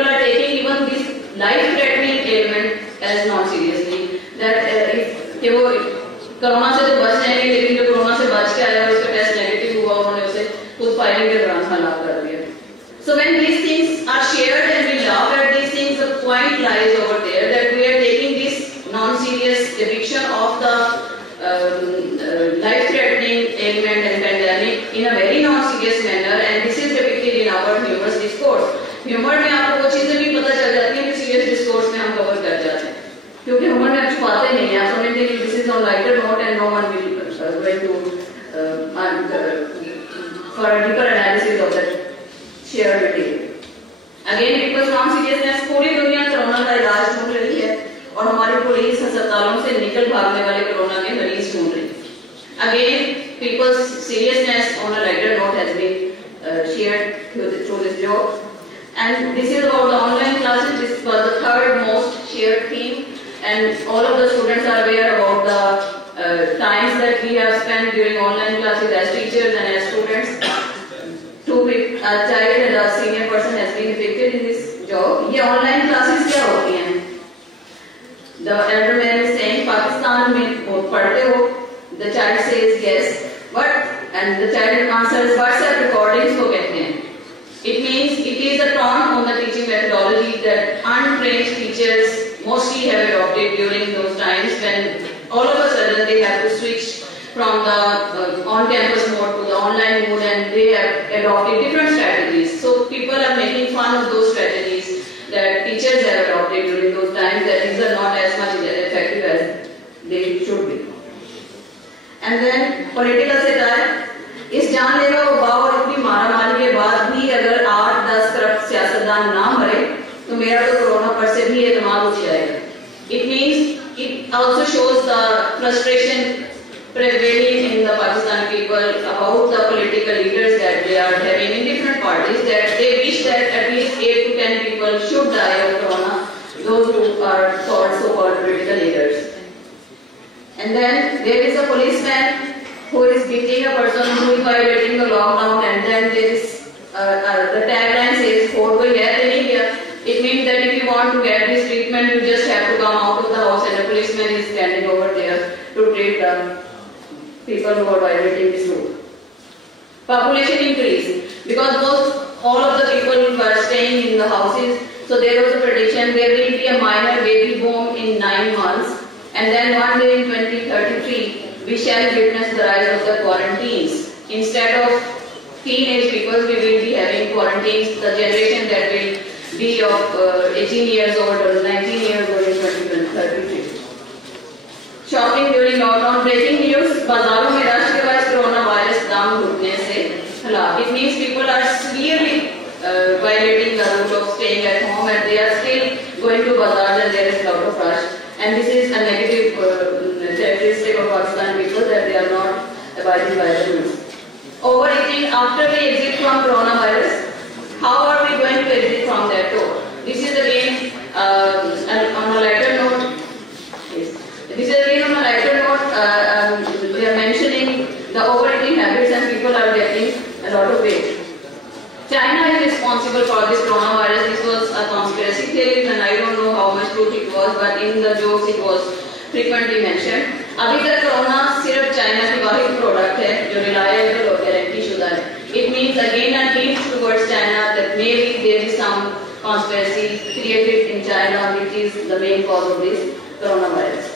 are taking even this life-threatening ailment as non-seriously. That if वो कोरोना से तो बच जाएंगे, लेकिन जो कोरोना से बच के आया उसका टेस्ट नेगेटिव हुआ, उन्होंने उसे खुद फायरिंग के दौरान हलाक कर दिया. So when these things are shared and we laugh at these things, the point lies over there that we are taking this non-serious depiction of the life-threatening ailment and pandemic in a very non-serious manner, and this is depicted in our humorous discourse. Humor में आपको वो चीजें भी पता चल जाती हैं कि serious discourse में हम cover कर जाते हैं, क्योंकि humor में आप छुपाते नहीं हैं, आप समझते हैं कि this is on lighter note and no one will going to for a deeper analysis of that shared material. Again, people's non-seriousness, पूरी दुनिया कोरोना का इलाज ढूंढ रही है और हमारी पुलिस अस्पतालों से निकल भागने वाले कोरोना के मरीज ढूंढ रही है. Again, people's seriousness on a lighter note has been shared through this joke. And this is about the online classes. This was the third most shared theme, and all of the students are aware about the times that we have spent during online classes as teachers and as students. A child and a senior person has been depicted in this job. ये online classes क्या होती हैं? The elder man is saying, Pakistan में बहुत पढ़ते हो? The child says yes. What? And the child answers, WhatsApp recordings को कहते हैं. It means it is a taunt on the teaching methodology that untrained teachers mostly have adopted during those times when all of a sudden they have to switch from the on-campus mode to the online mode, and they have adopted different strategies. So people are making fun of those strategies that teachers have adopted during those times, that these are not as much effective as they should be. And then political satire. इस जानलेवा वबा और इतनी मारामारी के बाद भी अगर 8-10 करप्ट सियासतदान ना मरे तो मेरा तो कोरोना पर से भी एतमाद उठ जाएगा. It means it also shows the frustration prevailing in the Pakistani people about the political leaders that they are having in different parties, that they wish that at least 8 to 10 people should die of corona, those who are so-called political leaders. And then there is a policeman who is beating a person who is violating the lockdown, and then there is the tagline says, it means that if you want to get this treatment, you just have to come out of the house and a policeman is standing over there to treat the people who are violating this rule. Population increase, because all of the people were staying in the houses, so there was a prediction there will be a minor baby boom in 9 months, and then one day in 2033 we shall witness the rise of the quarantines. Instead of teenage people, we will be having quarantines, the generation that will be of 18 years old or 19 years old in 2033. Shopping during lockdown, breaking news, बाजारों में राष्ट्रवाद corona virus दाम घुटने से हलाक. It means people are severely violating the rule of staying crushed. And this is a negative characteristic of Pakistani people, that they are not abiding by the rules. Overeating after we exit from coronavirus. How are we going to exit from that door? This is again on a lighter note. Yes. This is again on a lighter note. They are mentioning the overeating habits and people are getting a lot of weight. China is responsible for this coronavirus. This was a conspiracy theory, and I don't know how much truth it was, but in the jokes it was frequently mentioned. अभी तक corona सिर्फ China की वाहिद product है जो reliable और guarantee शुदा है. It means again a hint towards China that maybe there is some conspiracy created in China which is the main cause of this coronavirus.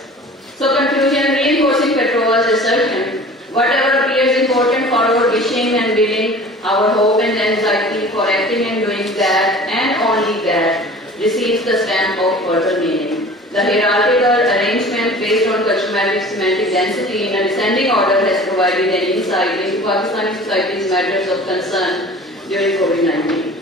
So conclusion, reinforcing Petrova's assertion, whatever appears important for our wishing and willing, our hope and anxiety for acting and doing that and only that receives the stamp of further meaning. The hierarchical arrangement based on customary semantic density in a descending order has provided an insight into Pakistani society's matters of concern during COVID-19.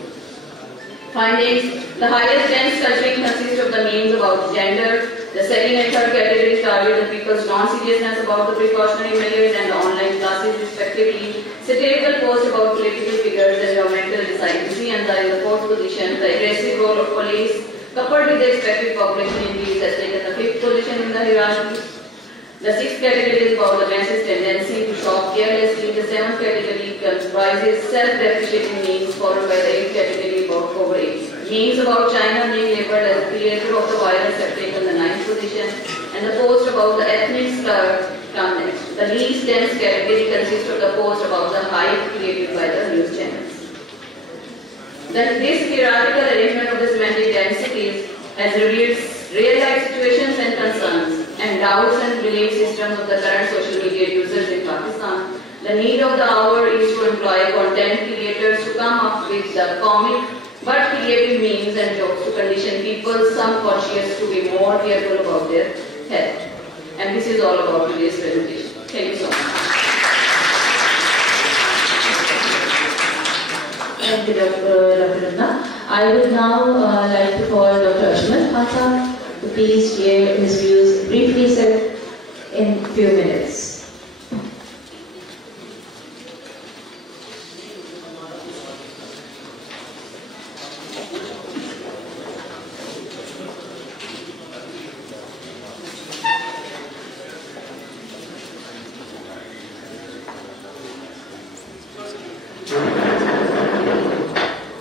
Findings: the highest dense culturing consists of the memes about gender. The second and third categories target the people's non-seriousness about the precautionary measures and the online classes respectively. Satirical posts about political figures and geometrical discrepancy, and in the fourth position, the aggressive role of police coupled with the expected population increase has taken the fifth position in the hierarchy. The sixth category is about the masses' tendency to shop carelessly. The seventh category comprises self-depreciating memes, followed by the eighth category about overage. Memes about China being labeled as the creator of the virus have taken the ninth position, and the post about the ethnic slur come next. The least dense category consists of the post about the hype created by the news channels. This hierarchical arrangement of the semantic densities has revealed real-life situations and concerns and doubts and belief systems of the current social media users in Pakistan. The need of the hour is to employ content creators to come up with the comic but creative memes and jokes to condition people, some conscious, to be more careful about their health. And this is all about today's presentation. Thank you so much. Thank you, Dr. Ranna. I would now like to call Dr. Ashman Khan to please share his views briefly said in a few minutes.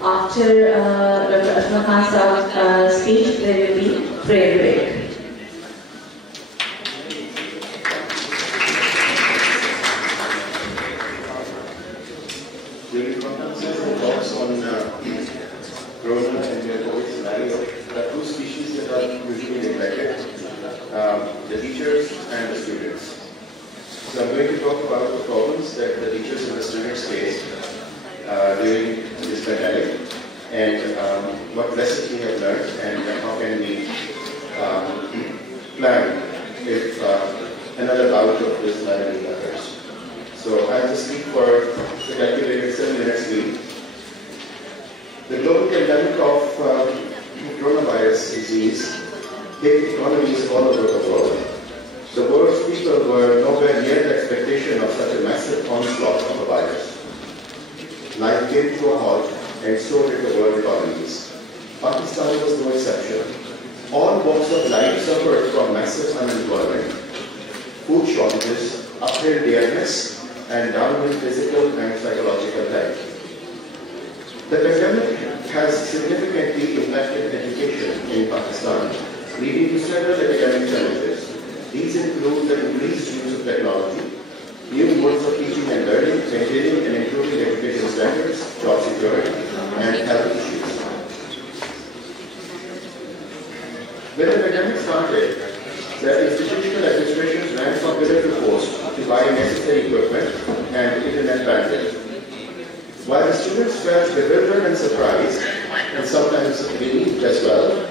After Dr. Ashman Khan's speech, there will be prayer break. During conferences and talks on corona and the COVID scenario, there are two species that are usually neglected, the teachers and the students. So I'm going to talk about the problems that the teachers and the students face during this pandemic, and what lessons we have learned, and how can we plan if another bout of this malady occurs. So I'll just speak for the calculated 7 minutes lead. The global pandemic of coronavirus disease hit economies all over the world. The world's people were nowhere near the expectation of such a massive onslaught of a virus. Life came to a halt, and so did the world economies. Pakistan was no exception. All walks of life suffered from massive unemployment, food shortages, uphill dareness, and downhill physical and psychological health. The pandemic has significantly impacted education in Pakistan, leading to several academic challenges. These include the increased use of technology, new modes of teaching and learning, maintaining and improving education standards, job security, and health issues. When the pandemic started, the institutional administrations ran from pillar to post to buy necessary equipment and internet bandwidth. While the students felt bewildered and surprised, and sometimes relieved as well,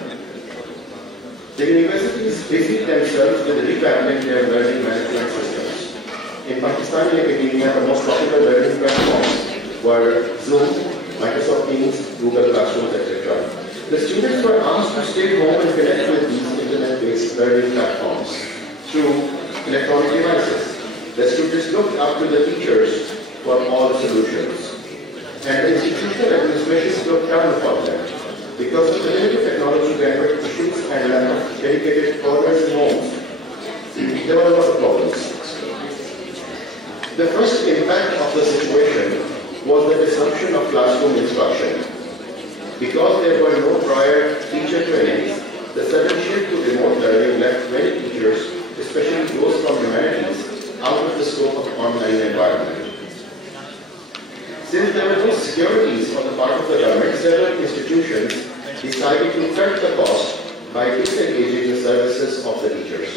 the universities busied themselves with revamping their learning management systems. In Pakistani academia, the most popular learning platforms were Zoom, Microsoft Teams, Google Classroom, etc. The students were asked to stay home and connect with these internet-based learning platforms through electronic devices. The students looked up to the teachers for all solutions, and the institutional administrations looked down upon them. Because of the limited technology bandwidth issues and lack of dedicated programs in homes, there were a lot of problems. The first impact of the situation was the disruption of classroom instruction. Because there were no prior teacher trainings, the sudden shift to remote learning left many teachers, especially those from humanities, out of the scope of online environment. Since there were no securities on the part of the government, several institutions decided to cut the cost by disengaging the services of the teachers.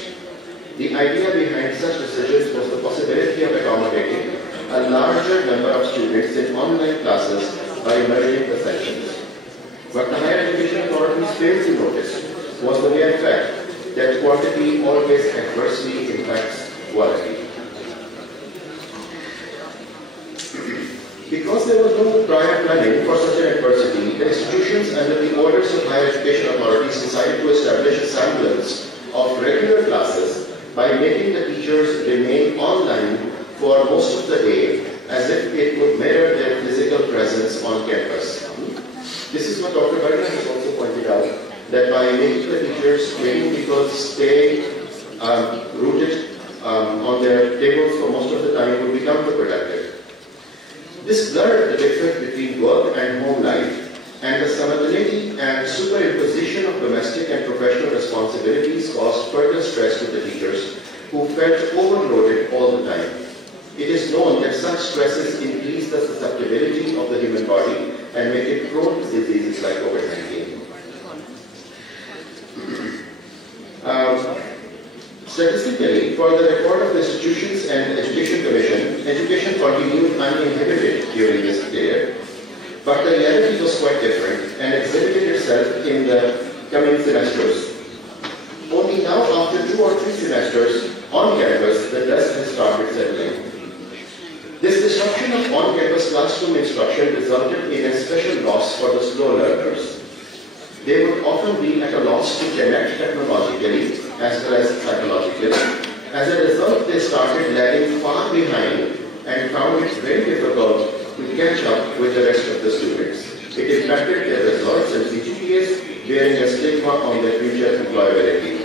The idea behind such decisions was the possibility of accommodating a larger number of students in online classes by merging the sessions. What the higher education authorities failed to notice was the mere fact that quantity always adversely impacts quality. Because there was no prior planning for such an adversity, the institutions under the orders of higher education authorities decided to establish a semblance of regular classes by making the teachers remain online for most of the day as if it would mirror their physical presence on campus. This is what Dr. Gujranwala has also pointed out, that by making the teachers, making people stay rooted on their tables for most of the time would become counterproductive. This blurred the difference between work and home life, and the simultaneity and superimposition of domestic and professional responsibilities caused further stress to the teachers, who felt overloaded all the time. It is known that such stresses increase the susceptibility of the human body and make it prone to diseases like COVID-19. Statistically, for the record of the Institutions and Education Commission, education continued uninhibited during this period, but the reality was quite different and exhibited itself in the coming semesters. Only now, after 2 or 3 semesters on campus, the dust has started settling. This disruption of on-campus classroom instruction resulted in a special loss for the slow learners. They would often be at a loss to connect technologically as well as psychologically. As a result, they started lagging far behind and found it very difficult to catch up with the rest of the students. It impacted their results and CGPAs, bearing a stigma on their future employability.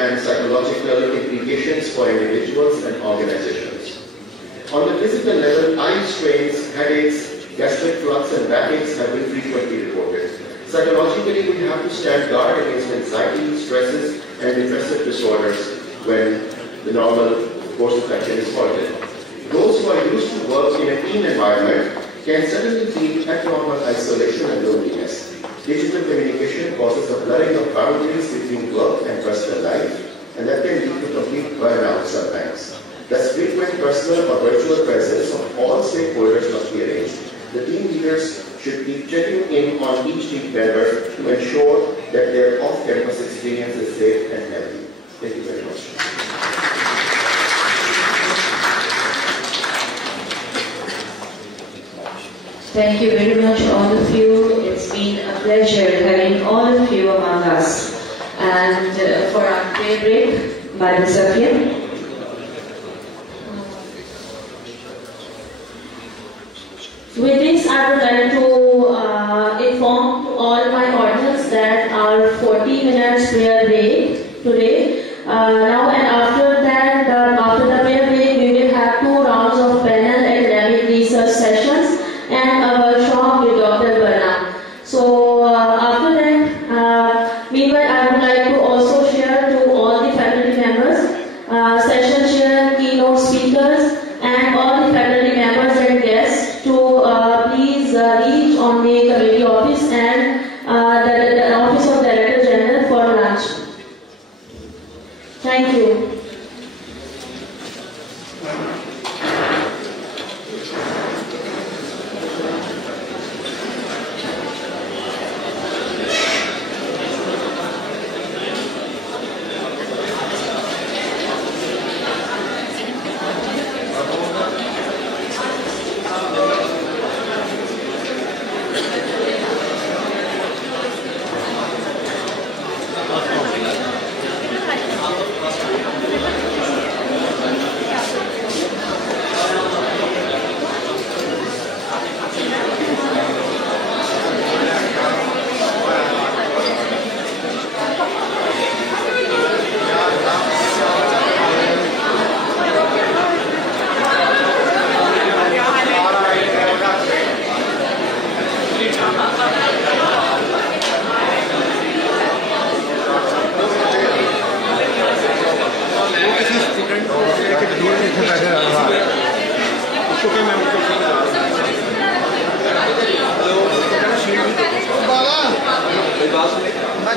And psychological implications for individuals and organizations. On the physical level, eye strains, headaches, gastric flux, and backaches have been frequently reported. Psychologically, we have to stand guard against anxiety, stresses, and depressive disorders when the normal course of action is halted. Those who are used to work in a team environment can suddenly feel abnormal isolation and loneliness. Digital communication causes a blurring of boundaries between work and personal life, and that can lead to complete burnout sometimes. Thus, frequent personal or virtual presence of all stakeholders must be arranged. The team leaders should be checking in on each team member to ensure that their off-campus experience is safe and healthy. Thank you very much. Thank you very much, all of you. It's been a pleasure having all of you among us. And for our prayer break, Madam Safia. With this, I would like to inform all my audience that our 40 minutes prayer break today. Now and after that, after the prayer break, we will have 2 rounds of panel academic research sessions and a workshop with Dr. Barna. So after that, meanwhile, I would like to also share to all the faculty members, session chair, keynote speakers, and all the faculty members and guests to please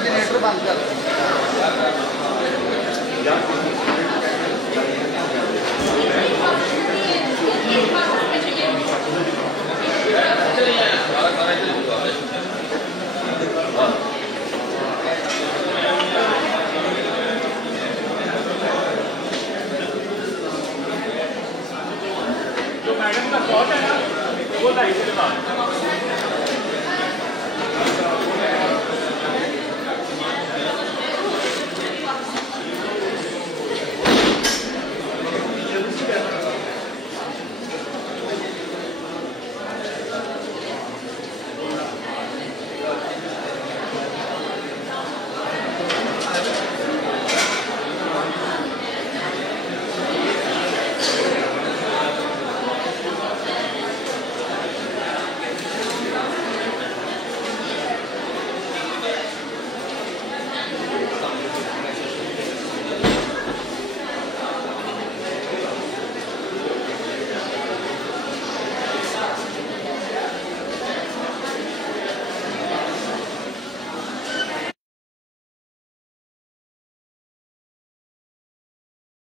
generator बंद कर जो madam का shot है ना वो light के बाद